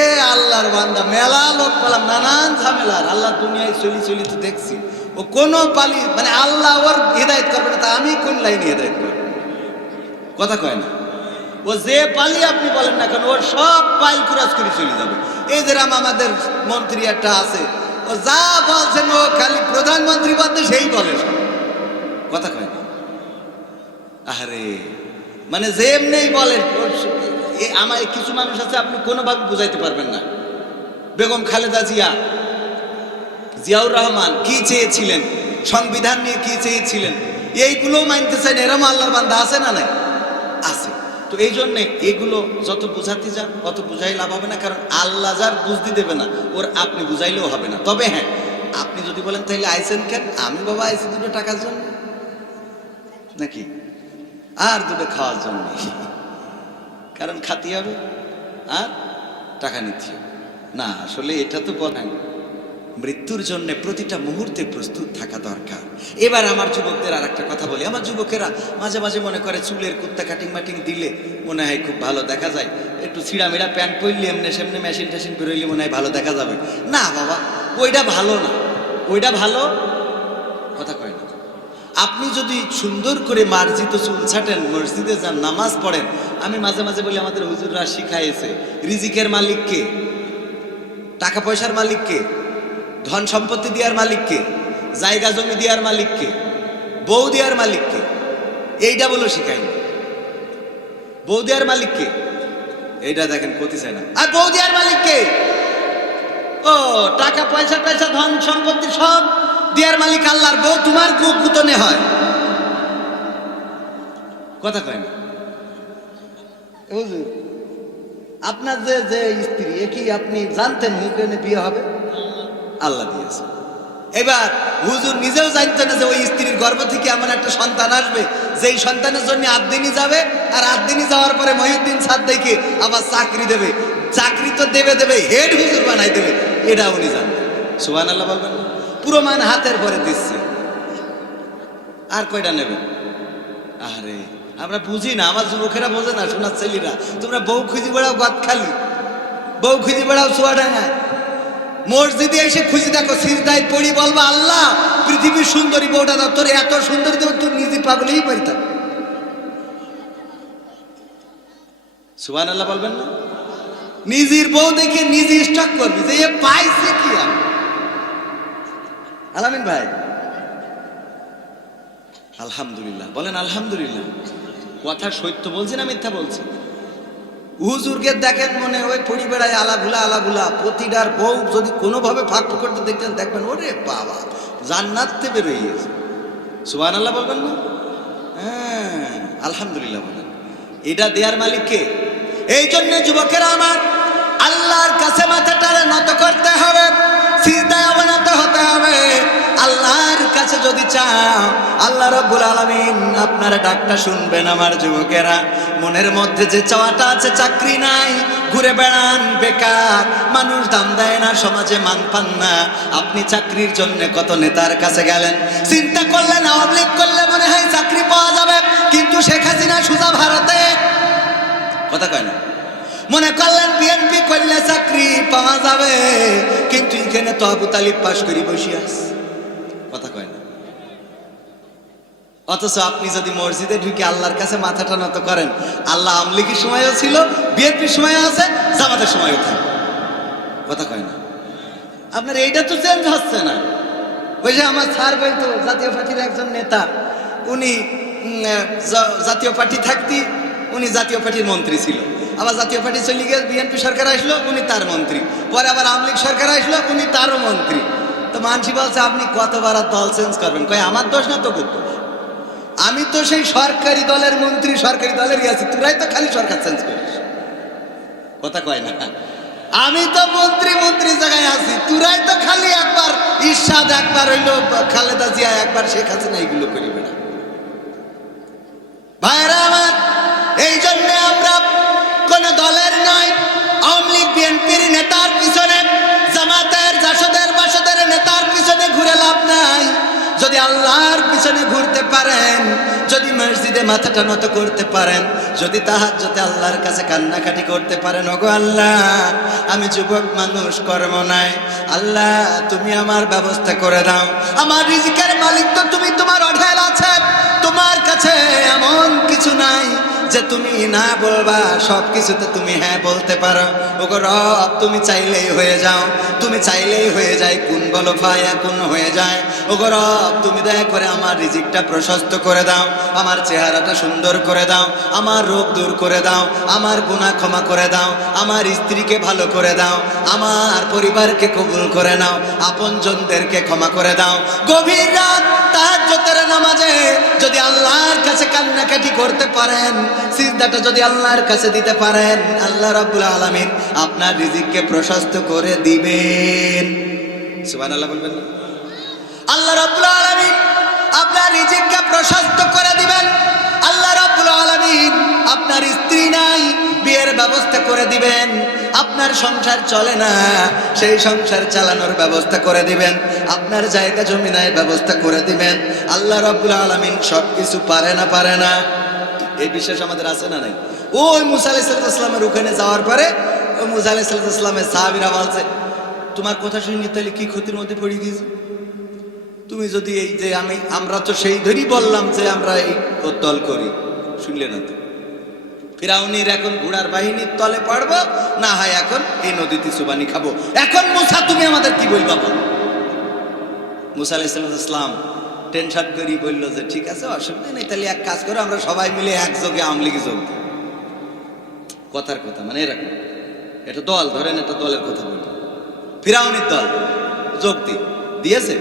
এ আল্লাহর বান্দা, মেলা লোক পেলাম নানান ঝামেলার, আল্লাহ দুনিয়ায় চলি চলি তো দেখছি। ও কোনো পালি মানে আল্লাহ ওর হেদায়েত করবে না, তা আমি কোন লাইনে হেদায়েত করবো? কথা কয় না। ও যে পালি আপনি বলেন না কেন, ওর সব পাইল কুরাজ করে চলে যাবে। এই যেরাম আমাদের মন্ত্রী একটা আছে, ও যা বলছেন ও খালি প্রধানমন্ত্রী বলতে সেই বলে সব। কথা কয় না। আরে মানে যে এমনি বলেন, আমার কিছু মানুষ আছে আপনি কোনোভাবে বুঝাইতে পারবেন না। বেগম খালেদা জিয়া, জিয়াউর রহমান কি চেয়েছিলেন, সংবিধান নিয়ে কি চেয়েছিলেন, এইগুলো মানতে চান। এরম আল্লাহর বান্দা আছে না নাই? আছে। তো এই জন্যে এগুলো যত বুঝাতে যান অত বুঝাই লাভ হবে না, কারণ আল্লাহ যার বুঝতে দেবে না ওর আপনি বুঝাইলেও হবে না। তবে হ্যাঁ, আপনি যদি বলেন তাহলে আইসেন কেন, আমি বাবা আইসি দুটো টাকার জন্য নাকি আর দুটো খাওয়ার জন্য, কারণ খাতি হবে আর টাকা নিতে হবে না। আসলে এটা তো বলেন মৃত্যুর জন্য প্রতিটা মুহূর্তে প্রস্তুত থাকা দরকার। এবার আমার যুবকদের আর একটা কথা বলি। আমার যুবকেরা মাঝে মাঝে মনে করে চুলের কুত্তা কাটিং মাটিং দিলে মনে হয় খুব ভালো দেখা যায়, একটু ছিঁড়ামিড়া প্যান্ট পরলে এমনি সেমনি মেশিন টেশিন বেরোইলে মনে হয় ভালো দেখা যাবে। না বাবা, ওইটা ভালো না, ওইটা ভালো কথা কয় না। আপনি যদি সুন্দর করে মার্জিত চুল ছাটেন, মসজিদে যান, নামাজ পড়েন। আমি মাঝে মাঝে বলি আমাদের হুজুররা শিখাইছে, রিজিকের মালিক কে, টাকা পয়সার মালিক কে, ধন সম্পত্তি দেওয়ার মালিক কে, জায়গা জমি দেওয়ার মালিক কে, বউ দেওয়ার মালিক কে, এইটা বলো শিখাইনি। বউ দেওয়ার মালিক কে, এইটা দেখেন ক্ষতি চায় না। আর বউ দেওয়ার মালিক কে? ও টাকা পয়সা পয়সা ধন সম্পত্তি সব দেওয়ার মালিক আল্লাহর। বউ তোমার গুতনে হয়, কথা কয় না। হুজুর আপনার যে যে স্ত্রী, এ কি আপনি জানতেন হুকেনে বিয়ে হবে? আল্লাহ দিয়েছে। এবার হুজুর নিজেও জানতেন না যে ওই স্ত্রীর গর্ভ থেকে এমন একটা সন্তান আসবে যেই সন্তানের জন্য 8 দিনই যাবে, আর 8 দিনই যাওয়ার পরে মহিউদ্দিন সাদ্দাইকে আবার চাকরি দেবে। চাকরি তো দেবে দেবে, হেড হুজুর বানাই দেবে, এটা উনি জানতেন। সুবহানাল্লাহ বলবেন না? পুরো মান হাতের পরে দিচ্ছে, আর কয়টা নেবেন? আরে আমরা বুঝি না, আমার যুবকেরা বোঝে না, শোনার ছেলেরা। তোমরা বউ খুঁজি বেড়াও গাদখালি, বউ খুঁজি বেড়াও চুয়াডাঙ্গায়, মসজিদে এসে খুঁজি দেখো সিজদায় পড়ি বলবা আল্লাহ পৃথিবীর সুন্দরী বউটা দাও, তোর এত সুন্দরী দেবো তুই নিজে পাগলেই পারিতাম। সুবহানাল্লাহ বলবেন না? নিজের বউ দেখে নিজে স্টক করবি যে এ পাইছে কি। আলামিন ভাই আলহামদুলিল্লাহ বলেন, আলহামদুলিল্লাহ। কথা সত্য বলছি না মিথ্যা বলছি? হুজুরকে দেখেন মনে ওই পড়ি বেড়ায় আলাভুলা প্রতিটার বউ যদি কোনোভাবে ফাঁক করতে দেখতেন, দেখবেন ওরে বাবা জান্নাতে বেরোয় গেছে। সুবহানাল্লাহ বলবেন না? হ্যাঁ আলহামদুলিল্লাহ বলেন। এটা দেয়ার মালিক কে? এই জন্য যুবকেরা আমার, আল্লাহর কাছে মাথাটা নত করতে হবে, সিজদায় অবনত হতে হবে। আল্লাহর কাছে যদি চাও, আল্লাহ রাব্বুল আলামিন আপনার ডাকটা শুনবেন। আমার যুবকেরা, মনের মধ্যে যে চাওয়াটা আছে, চাকরি নাই, ঘুরে বেড়ান বেকার, মানুষ দাম দেয় না, সমাজে মান পান না। আপনি চাকরির জন্য কত নেতার কাছে গেলেন, চিন্তা করলেন আওয়ামী লীগ করলে মনে হয় চাকরি পাওয়া যাবে, কিন্তু শেখ হাসিনা সুজা ভারতে, কথা কয় না। মনে করলেন বিএনপি করলে চাকরি পাওয়া যাবে, কিন্তু এখানে তো আবু তালিব পাশ করি বসে আছে, কথা কয় না। অথচ আপনি যদি মসজিদে ঢুকে আল্লাহর কাছে মাথাটা নত করেন, আল্লাহ আওয়ামী লীগের সময়ও ছিল, বিএনপির সময়ও আছে, জামাতের সময়ও থাকে, কথা কয় না। আপনার এইটা তো চেঞ্জ হচ্ছে না। ওই যে আমার স্যার বলতো জাতীয় পার্টির একজন নেতা, উনি জাতীয় পার্টি থাকতি উনি জাতীয় পার্টির মন্ত্রী ছিল, আবার জাতীয় পার্টি চলে গিয়ে বিএনপি সরকার আসলো উনি তার মন্ত্রী, পরে আবার আওয়ামী লীগ সরকার আসলো উনি তারও মন্ত্রী। তো মানসি বলছে আপনি কতবার আর দল চেঞ্জ করবেন? কয় আমার দোষ না তো দোষ, আমি তো সেই সরকারি দলের মন্ত্রী, সরকারি দলেরই আছি, তোরাই তো খালি সরকার চেঞ্জ করিস। কথা কয় না, আমি তো মন্ত্রী জায়গায় আছি, তোরাই তো খালি একবার ইরশাদ, একবার হইলো খালেদা জিয়া, একবার শেখ হাসিনা, এইগুলো করি বেড়া। ভাইরা আমার, এই জন্য আমরা কোন দলের নয়, আওয়ামী লীগ বিএনপির নেতার পিছনে, জামাতের জাসদের বাসদের নেতার পিছনে ঘুরে লাভ নাই। যদি আল্লাহর পিছনে ঘুরতে পারেন, যদি মসজিদে মাথাটা নত করতে পারেন, যদি তাহাজ্জুদে আল্লাহর কাছে কান্নাকাটি করতে পারেন, ওগো আল্লাহ আমি যুবক মানুষ, কর্ম নাই, আল্লাহ তুমি আমার ব্যবস্থা করে দাও, আমার রিজিকের মালিক তো তুমি, তোমার অঢেল আছে, তোমার কাছে এমন কিছু নাই যে তুমি না বলবা, সব কিছুতে তুমি হ্যাঁ বলতে পারো। ওগো রব তুমি চাইলেই হয়ে যাও, তুমি চাইলেই হয়ে যায়, কোন বলো ফায়া কোন হয়ে যায়। ওগো রব তুমি দয়া করে আমার রিজিকটা প্রশস্ত করে দাও, আমার চেহারাটা সুন্দর করে দাও, আমার রোগ দূর করে দাও, আমার গুনাহ ক্ষমা করে দাও, আমার স্ত্রীকে ভালো করে দাও, আমার পরিবারকে কবুল করে নাও, আপনজনদেরকে ক্ষমা করে দাও। গভীর রাত তাহাজ্জুদের নামাজে যদি আল্লাহর কাছে কান্নাকাটি করতে পারেন, সিজদাটা যদি আল্লাহর কাছে দিতে পারেন, আল্লাহ রাব্বুল আলামিন আপনার রিজিককে প্রশস্ত করে দিবেন। সুবহানাল্লাহ বলবেন না? আল্লাহ রাব্বুল আলামিন আপনার রিজিককে প্রশস্ত করে দিবেন। আল্লাহ রাব্বুল আলামিন আপনার স্ত্রী নাই, বিয়ের ব্যবস্থা করে দিবেন। আপনার সংসার চলে না, সেই সংসার চালানোর ব্যবস্থা করে দিবেন। আপনার জায়গা জমি নাই, ব্যবস্থা করে দিবেন। আল্লাহ রাব্বুল আলামিন সবকিছু পারে না, পারে না? এই বিশ্বাস আমাদের আছে না নাই? ওই মুসা আলাইহিস সালামের ওখানে যাওয়ার পরে ওই মুসা আলাইহিস সালামের সাহাবীরা বলছে, তোমার কথা শুনি তাহলে কি ক্ষতির মধ্যে পড়ে গিয়েছে? তুমি যদি এই যে আমরা তো সেই ধরেই বললাম যে আমরা এই দল করি, শুনলে না তো? ফিরাউনির এখন ঘোড়ার বাহিনীর তলে পড়বো, না হয় এখন এই নদীতে চুবানি খাবো। এখন মুসা তুমি আমাদের কি বলবা বল? মুসা আলাইহিস সালাম টেনশন করি বললো যে ঠিক আছে, অসুবিধা নেই, তাহলে এক কাজ করো, আমরা সবাই মিলে একযোগে আওয়ামী লীগে যোগ দিই। কথার কথা মানে এরকম, এটা দল ধরেন, এটা দলের কথা বলি, ফিরাউনির দল যোগ দিয়েছে,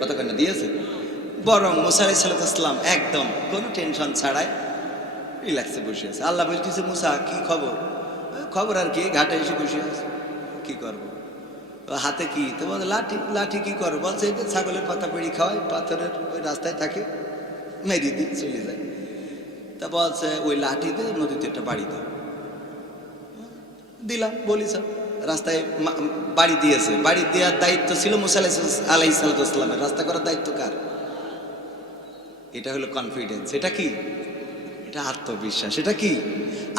কথা কেন দিয়েছে? বরং মুসা আলাইহিস সালাম একদম কোনো টেনশন ছাড়াই রিল্যাক্সে বসে আছে। আল্লাহ বলতেছে, মুসা কি খবর? খবর আর কি, ঘাটে এসে বসে আছে, কি করবো? হাতে কি? তো বলছে লাঠি। লাঠি কি করবো? বলছে এই যে ছাগলের পাতা পেড়ি খাওয়াই, পাথরের ওই রাস্তায় থাকে, মেরি দিয়ে চলে যায়। তা বলছে ওই লাঠি দিয়ে নদীতে একটা বাড়ি দাও। দিলাম, বলি সব রাস্তায় বাড়ি দিয়েছে। বাড়ি দেওয়ার দায়িত্ব ছিল মুসা আলাইহিস সালামের, রাস্তা করার দায়িত্ব কার? এটা হলো কনফিডেন্স। এটা কি? এটা আত্মবিশ্বাস। এটা কি?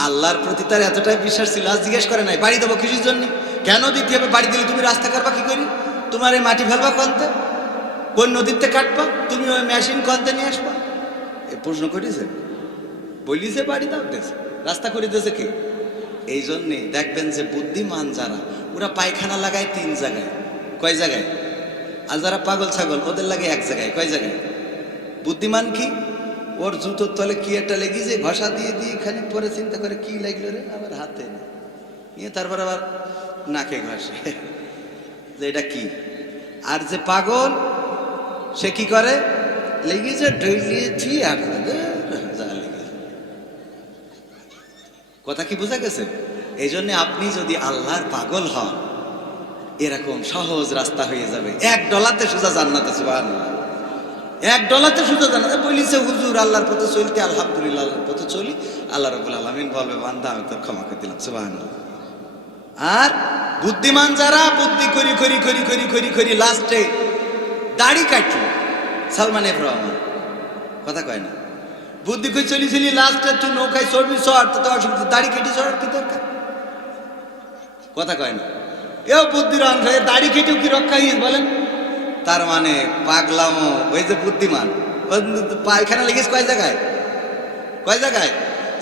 আল্লাহর প্রতি তার এতটাই বিশ্বাস ছিল, আজ জিজ্ঞেস করে নাই বাড়ি দেবো কিছুর জন্য, কেন দিতে হবে? বাড়ি দিলে তুমি রাস্তা করবা কি করি? তোমার এই মাটি ফেলবা কনতে, কোন নদীতে কাটবা, তুমি ওই মেশিন কনতে নিয়ে আসবা? এ প্রশ্ন করেছে, বলিছে বাড়ি দাও, দেশে রাস্তা করে দিয়েছে কে? এই জন্যে দেখবেন যে বুদ্ধিমান যারা, ওরা পায়খানা লাগায় 3 জায়গায়। কয় জায়গায়? আর যারা পাগল ছাগল ওদের লাগে 1 জায়গায়। কয় জায়গায়? বুদ্ধিমান কি? ওর জুতোর তলে কি একটা লেগেছে, ঘষা দিয়ে খানিক পরে চিন্তা করে কি লাগলো রে, আবার হাতে নিয়ে তারপর আবার নাকে ঘষে যে এটা কি। আর যে পাগল সে কি করে, লেগেছে ডইলিয়েছি আর কথা কি বোঝা গেছে? এই জন্য আপনি যদি আল্লাহর পাগল হন, এরকম সহজ রাস্তা হয়ে যাবে, $1 সোজা জান্নাতে। সুবহানাল্লাহ, $1 সোজা জান্নাতে। বলিছে হুজুর আল্লাহর পথে চলতে, আলহামদুলিল্লাহ আল্লাহর পথে চলি, আল্লাহ রাব্বুল আলামিন বলবে বান্দা আমি তোর ক্ষমা করে দিলাম। সুবহানাল্লাহ। আর বুদ্ধিমান যারা বুদ্ধি করি করি করি করি করি করি লাস্টে দাড়ি কাটল, সালমান এফ রহমান, কথা কয় না, বুদ্ধি করে চলি চলি লাস্টে তুই নৌকায় চড়বি, চড়, তো অসুবিধা, দাড়ি কেটে চড়ার কি দরকার? কথা কয় না, এও বুদ্ধির অংশ, দাড়ি কেটেও কি রক্ষা হইস বলেন? তার মানে পাগলামো। ওই যে বুদ্ধিমান, পায়খানা লেগেছে কয় জায়গায়? কয় জায়গায়?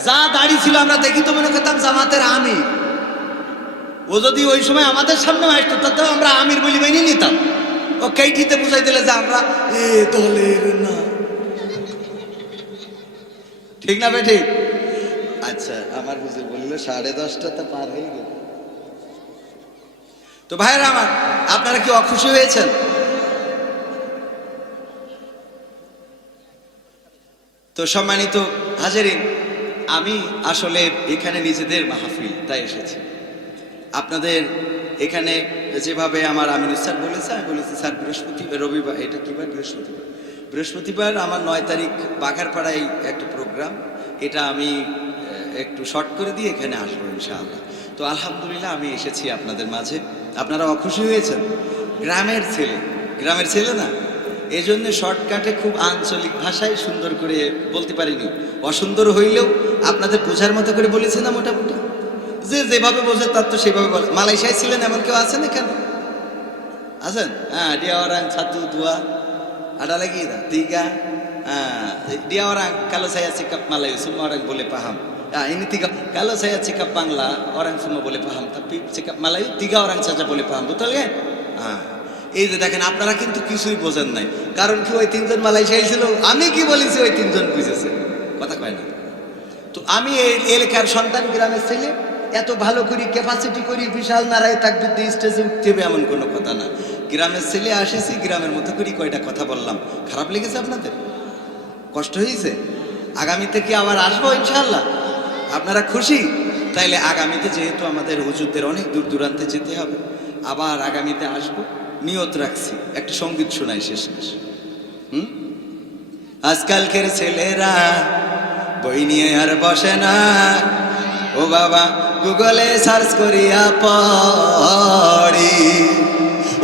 যা দাড়ি ছিল আমরা দেখি তো মনে করতাম জামাতের আমির, ও যদি ওই সময় আমাদের সামনে আসতো তাতেও আমরা আমির বলি মেনে নিতাম। ও কেইটিতে বুঝাই দিলে যে আমরা এ দলের না, ঠিক না বেঠিক? আচ্ছা, আমার হুজুর বলল 10:30 তো পার হয়ে গেল। তো ভাইরা আমার, আপনারা কি অখুশি হয়েছেন? তো সম্মানিত হাজেরিন, আমি আসলে এখানে নিজেদের মাহফিল তাই এসেছি। আপনাদের এখানে যেভাবে আমার আমিনুল স্যার বলেছে, আমি বলেছি স্যার বৃহস্পতিবার, রবিবার, এটা কি বার? বৃহস্পতিবার আমার 9 তারিখ বাঘারপাড়ায় একটা প্রোগ্রাম, এটা আমি একটু শর্ট করে দিয়ে এখানে আসবো ইনশাআল্লাহ। তো আলহামদুলিল্লাহ আমি এসেছি আপনাদের মাঝে। আপনারা অখুশি হয়েছেন? গ্রামের ছেলে না, এই জন্য শর্টকাটে খুব আঞ্চলিক ভাষায় সুন্দর করে বলতে পারিনি। অসুন্দর হইলেও আপনাদের বোঝার মতো করে বলেছি না মোটামুটি। যে যেভাবে বোঝে তার তো সেভাবে বলে। মালয়েশিয়ায় ছিলেন এমন কেউ আছেন এখানে? আছেন? হ্যাঁ, dia orang 1, 2 ada lagi dah 3. Dia orang, kalau saya sikap Melayu semua orang boleh paham. Ini 3. Kalau saya sikap Bangla orang semua boleh paham, tapi sikap Melayu 3 orang saja boleh paham, betul kan? এই যে দেখেন, আপনারা কিন্তু কিছুই বোঝেন নাই। কারণ কি, ওই 3 জন মালয়েশিয়ায় ছিল, আমি কি বলেছি ওই 3 জন বুঝেছে, কথা কয় না। তো আমি এই এলাকার সন্তান, গ্রামের ছেলে, এত ভালো করি ক্যাপাসিটি করি বিশাল নারায় তাকবীর দিয়ে স্টেজে উঠতে হবে এমন কোনো কথা না। গ্রামের ছেলে আসেছি, গ্রামের মতো করি কয়টা কথা বললাম। খারাপ লেগেছে আপনাদের? কষ্ট হয়েছে? আগামীতে কি আবার আসবো ইনশাআল্লাহ? আপনারা খুশি? তাইলে আগামীতে যেহেতু আমাদের হুজুরদের অনেক দূর দূরান্তে যেতে হবে, আবার আগামীতে আসবো, নিয়ত রাখছি। একটা সঙ্গীত শোনাই শেষ। আজকালকের ছেলেরা বই নিয়ে আর বসে না, ও বাবা গুগলে সার্চ করিয়া পড়ি।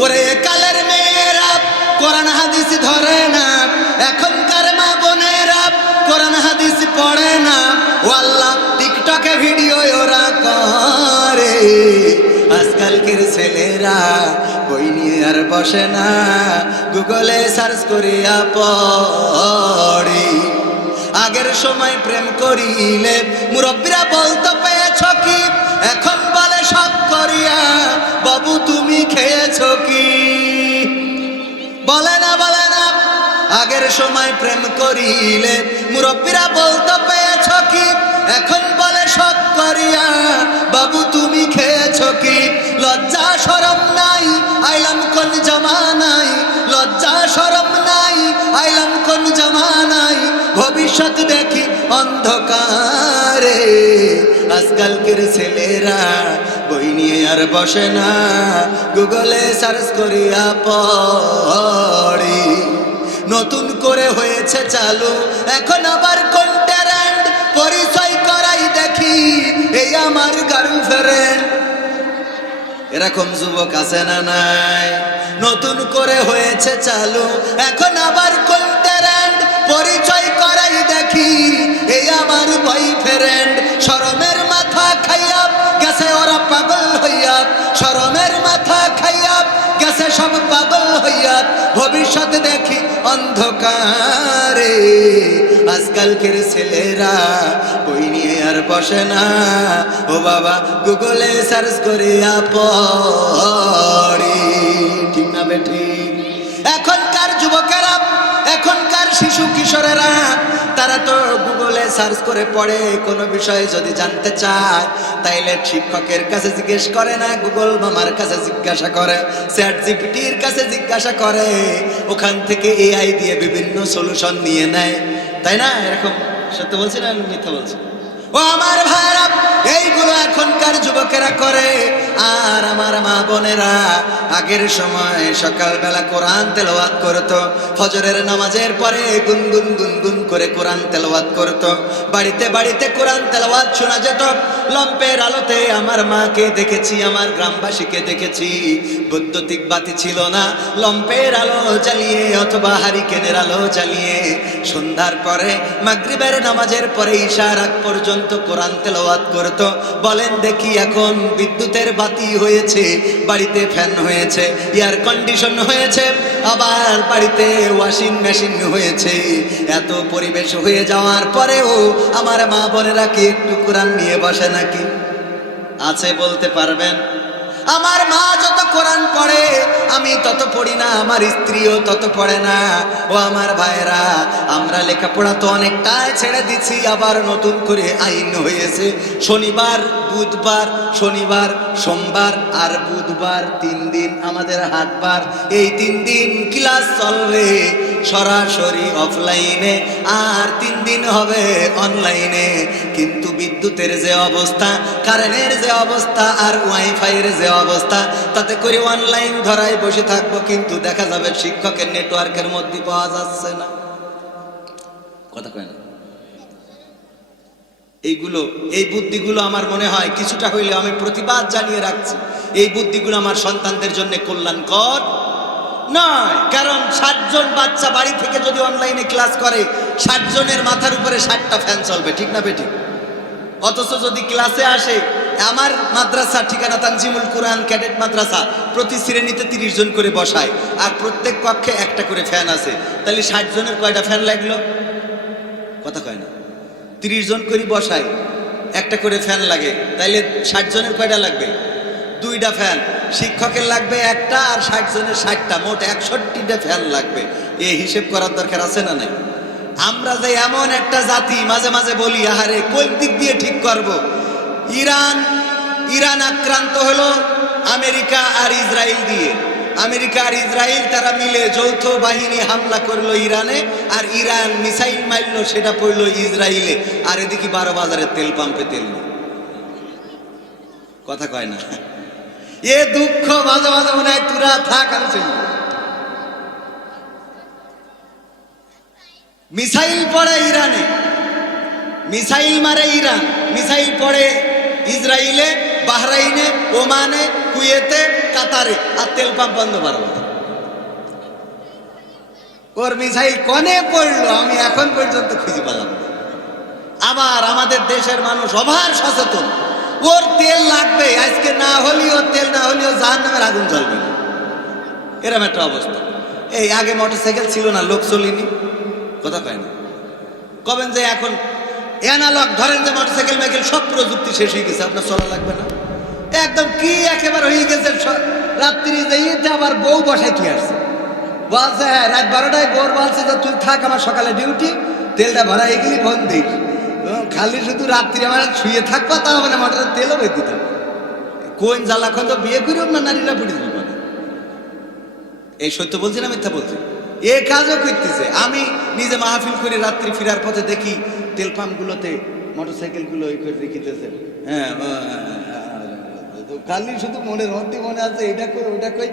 ওরে কালের মেয়েরা কোরআন হাদিস ধরে না, এখনকার মা বোনেরা কোরআন হাদিস পড়ে না। ও আল্লাহ, টিকটকে ভিডিও ওরা করে। আজকালকের ছেলেরা বই নিয়ে আর বসে না, গুগলে সার্চ করিয়া পড়ি। আগের সময় প্রেম করিলে মুরব্বীরা বলতো পেয়েছ কি, এখন বলে শখ করিয়া বাবু তুমি খেয়েছো কি? বলে না, বলে না। আগের সময় প্রেম করিলে মুরব্বীরা বলতো পেয়েছ কি, এখন বলে শখ করিয়া বাবু তুমি খেয়েছো কি? লজ্জা শরম নাই, আইলাম কোন জামানায়, লজ্জা শরম নাই, আইলাম কোন জামানায়, ভবিষ্যৎ দেখি অন্ধকারে। আজকালকের ছেলেরা বই নিয়ে আর বসে না, গুগলে সার্চ করিয়া পড়ি। নতুন করে হয়েছে চালু এখন আবার কোন ট্যালেন্ট, পরিচয় করাই দেখি এই আমার গার্লফ্রেন্ড। এরকম যুবক আছে না নাই? নতুন করে হয়েছে চালু এখন আবার কোন ট্যালেন্ট, পরিচয় করাই দেখি এই আমার বয়ফ্রেন্ড। শরমের মাথা খাইয়া গেছে ওরা পাগল হইয়া, শরমের মাথা খাইয়া গেছে সব পাগল হইয়া, ভবিষ্যৎ দেখি অন্ধকারে। আজকালকের ছেলেরা বই নিয়ে আর বসে না, ও বাবা গুগলে সার্চ করিয়া পড়ি। ঠিক না বেঠিক? এখনকার যুবকেরা, এখনকার শিশু কিশোরেরা, তারা তো গুগলে সার্চ করে পড়ে। কোনো বিষয়ে যদি জানতে চায় তাইলে শিক্ষকের কাছে জিজ্ঞেস করে না, গুগল মামার কাছে জিজ্ঞাসা করে, চ্যাট জিপিটির কাছে জিজ্ঞাসা করে, ওখান থেকে এআই দিয়ে বিভিন্ন সলিউশন নিয়ে নেয়, তাই না? এরকম সত্য বলছি না মিথ্যা বলছি? ও আমার ভাইরা, এইগুলো এখনকার যুবকেরা করে। আর আমার মা বোনেরা আগের সময় সকালবেলা কোরআন তেলাওয়াত করতো, ফজরের নামাজের পরে গুনগুন গুনগুন করে কোরআন তেলাওয়াত করতো। বাড়িতে বাড়িতে কোরআন তেলাওয়াত শোনা যেত। লম্পের আলোতে আমার মাকে দেখেছি, আমার গ্রামবাসীকে দেখেছি। বৈদ্যুতিক বাতি ছিল না, লম্পের আলো জ্বালিয়ে অথবা হারিকেনের আলো জ্বালিয়ে সন্ধ্যার পরে মাগরিবের নামাজের পরে ইশার আগ পর্যন্ত কোরআন তেলাওয়াত করতো। বলেন দেখি, এখন বিদ্যুতের বাতি হয়েছে, বাড়িতে ফ্যান হয়েছে, এয়ার কন্ডিশন হয়েছে, আবার বাড়িতে ওয়াশিং মেশিন হয়েছে। এত পরিবেশ হয়ে যাওয়ার পরেও আমার মা বোনেরা কি একটু কোরআন নিয়ে বসে নাকি? আছে বলতে পারবেন? আমার মা যত কোরআন পড়ে আমি তত পড়ি না, আমার স্ত্রীও তত পড়ে না। ও আমার ভাইরা, আমরা লেখাপড়া তো অনেকটাই ছেড়ে দিচ্ছি, আবার নতুন করে আইন হয়েছে শনিবার বুধবার, শনিবার সোমবার আর বুধবার 3 দিন আমাদের হাটবার। এই 3 দিন ক্লাস চলবে সরাসরি অফলাইনে, আর 3 দিন হবে অনলাইনে। কিন্তু বিদ্যুতের যে অবস্থা, কারেন্টের যে অবস্থা, আর ওয়াইফাইয়ের যে অবস্থা, তাতে করে অনলাইন ধরায় বসে থাকবো, কিন্তু দেখা যাবে শিক্ষকের নেটওয়ার্কের মধ্যে পাওয়া যাচ্ছে না। কথা কয় না? এই বুদ্ধিগুলো আমার মনে হয় কিছুটা হইলে আমি প্রতিবাদ জানিয়ে রাখছি, এই বুদ্ধিগুলো আমার সন্তানদের জন্য কল্যাণকর নয়। কারণ 60 জন বাচ্চা বাড়ি থেকে যদি অনলাইনে ক্লাস করে, 60 জনের মাথার উপরে 60টা ফ্যান চলবে, ঠিক না বেঠিক? অথচ যদি ক্লাসে আসে, আমার মাদ্রাসা ঠিকানা তানজিমুল কুরআন ক্যাডেট মাদ্রাসা, প্রতি শ্রেণীতে 30 জন করে বসায়, আর প্রত্যেক কক্ষে একটা করে ফ্যান আছে। তাহলে 60 জনের কয়টা ফ্যান লাগলো? কথা কয় না? 30 জন করে বসায়, একটা করে ফ্যান লাগে, তাইলে 60 জনের কয়টা লাগবে? 2টা ফ্যান। শিক্ষকের লাগবে একটা, আর 60 জনের 60টা, মোট 61টা ফ্যান লাগবে। এই হিসেব করার দরকার আছে না নাই? আমরা যে এমন একটা জাতি, মাঝে মাঝে বলি আহারে কোন দিক দিয়ে ঠিক করব। ইরান আক্রান্ত হলো আমেরিকা আর ইসরায়েল দিয়ে। আমেরিকা আর ইসরায়েল তারা মিলে যৌথ বাহিনী হামলা করলো ইরানে, আর ইরান মিসাইল মারলো, সেটা পড়লো ইসরায়েলে। আর এদিকে 12 বাজারের তেল পাম্পে তেল নেই। কথা কয় না? এ দুঃখ মাঝে মাঝে মনে হয় তুরা থাক, আমি চলব। মিসাইল পড়ে ইরানে, মিসাইল মারে ইরান, মিসাইল পড়ে ইসরায়েলে, বাহরাইনে, ওমানে, কুয়েতে, কাতারে, আর তেল পাম্প বন্ধ 12 বাজার। ওর মিসাইল কনে পড়লো আমি এখন পর্যন্ত খুঁজে পেলাম না। আবার আমাদের দেশের মানুষ অভার সচেতন, ওর তেল লাগবে, আজকে না হলেও তেল না হলেও জাহান্নামের আগুন জ্বলবে না, এরকম একটা অবস্থা। এই আগে মোটরসাইকেল ছিল না, লোক চলিনি। কথা পায় না? কবেন যে এখন অ্যানালগ, ধরেন যে মোটরসাইকেল মাইকেল সব প্রযুক্তি শেষ হয়ে গেছে, আপনার চলা লাগবে না, একদম কি একেবারে হয়ে গেছে। রাত্রি যাইতে আবার বউ বসাই কি আসছে, বলছে হ্যাঁ রাত 12টায় বউর বলছে যে তুই থাক, আমার সকালে ডিউটি, তেলটা ভরা এগুলি ফোন দিস, খালি শুধু রাত্রি আমার শুয়ে থাকবা, তা হবে না, মোটরের তেলও বের দিতে হবে। কোন জ্বালাখন তো বিয়ে করিও না, নারীরা পড়ে যাবে। এই সত্য বলছি না মিথ্যা বলছি? এ কাজও করতেছে। আমি নিজে মাহফিল করে রাত্রি ফিরার পথে দেখি তেল পাম্পগুলোতে মোটরসাইকেলগুলো ওই করে দেখিতেছে। হ্যাঁ, খালি শুধু মনের মধ্যে মনে আছে এটা কই ওটা কই।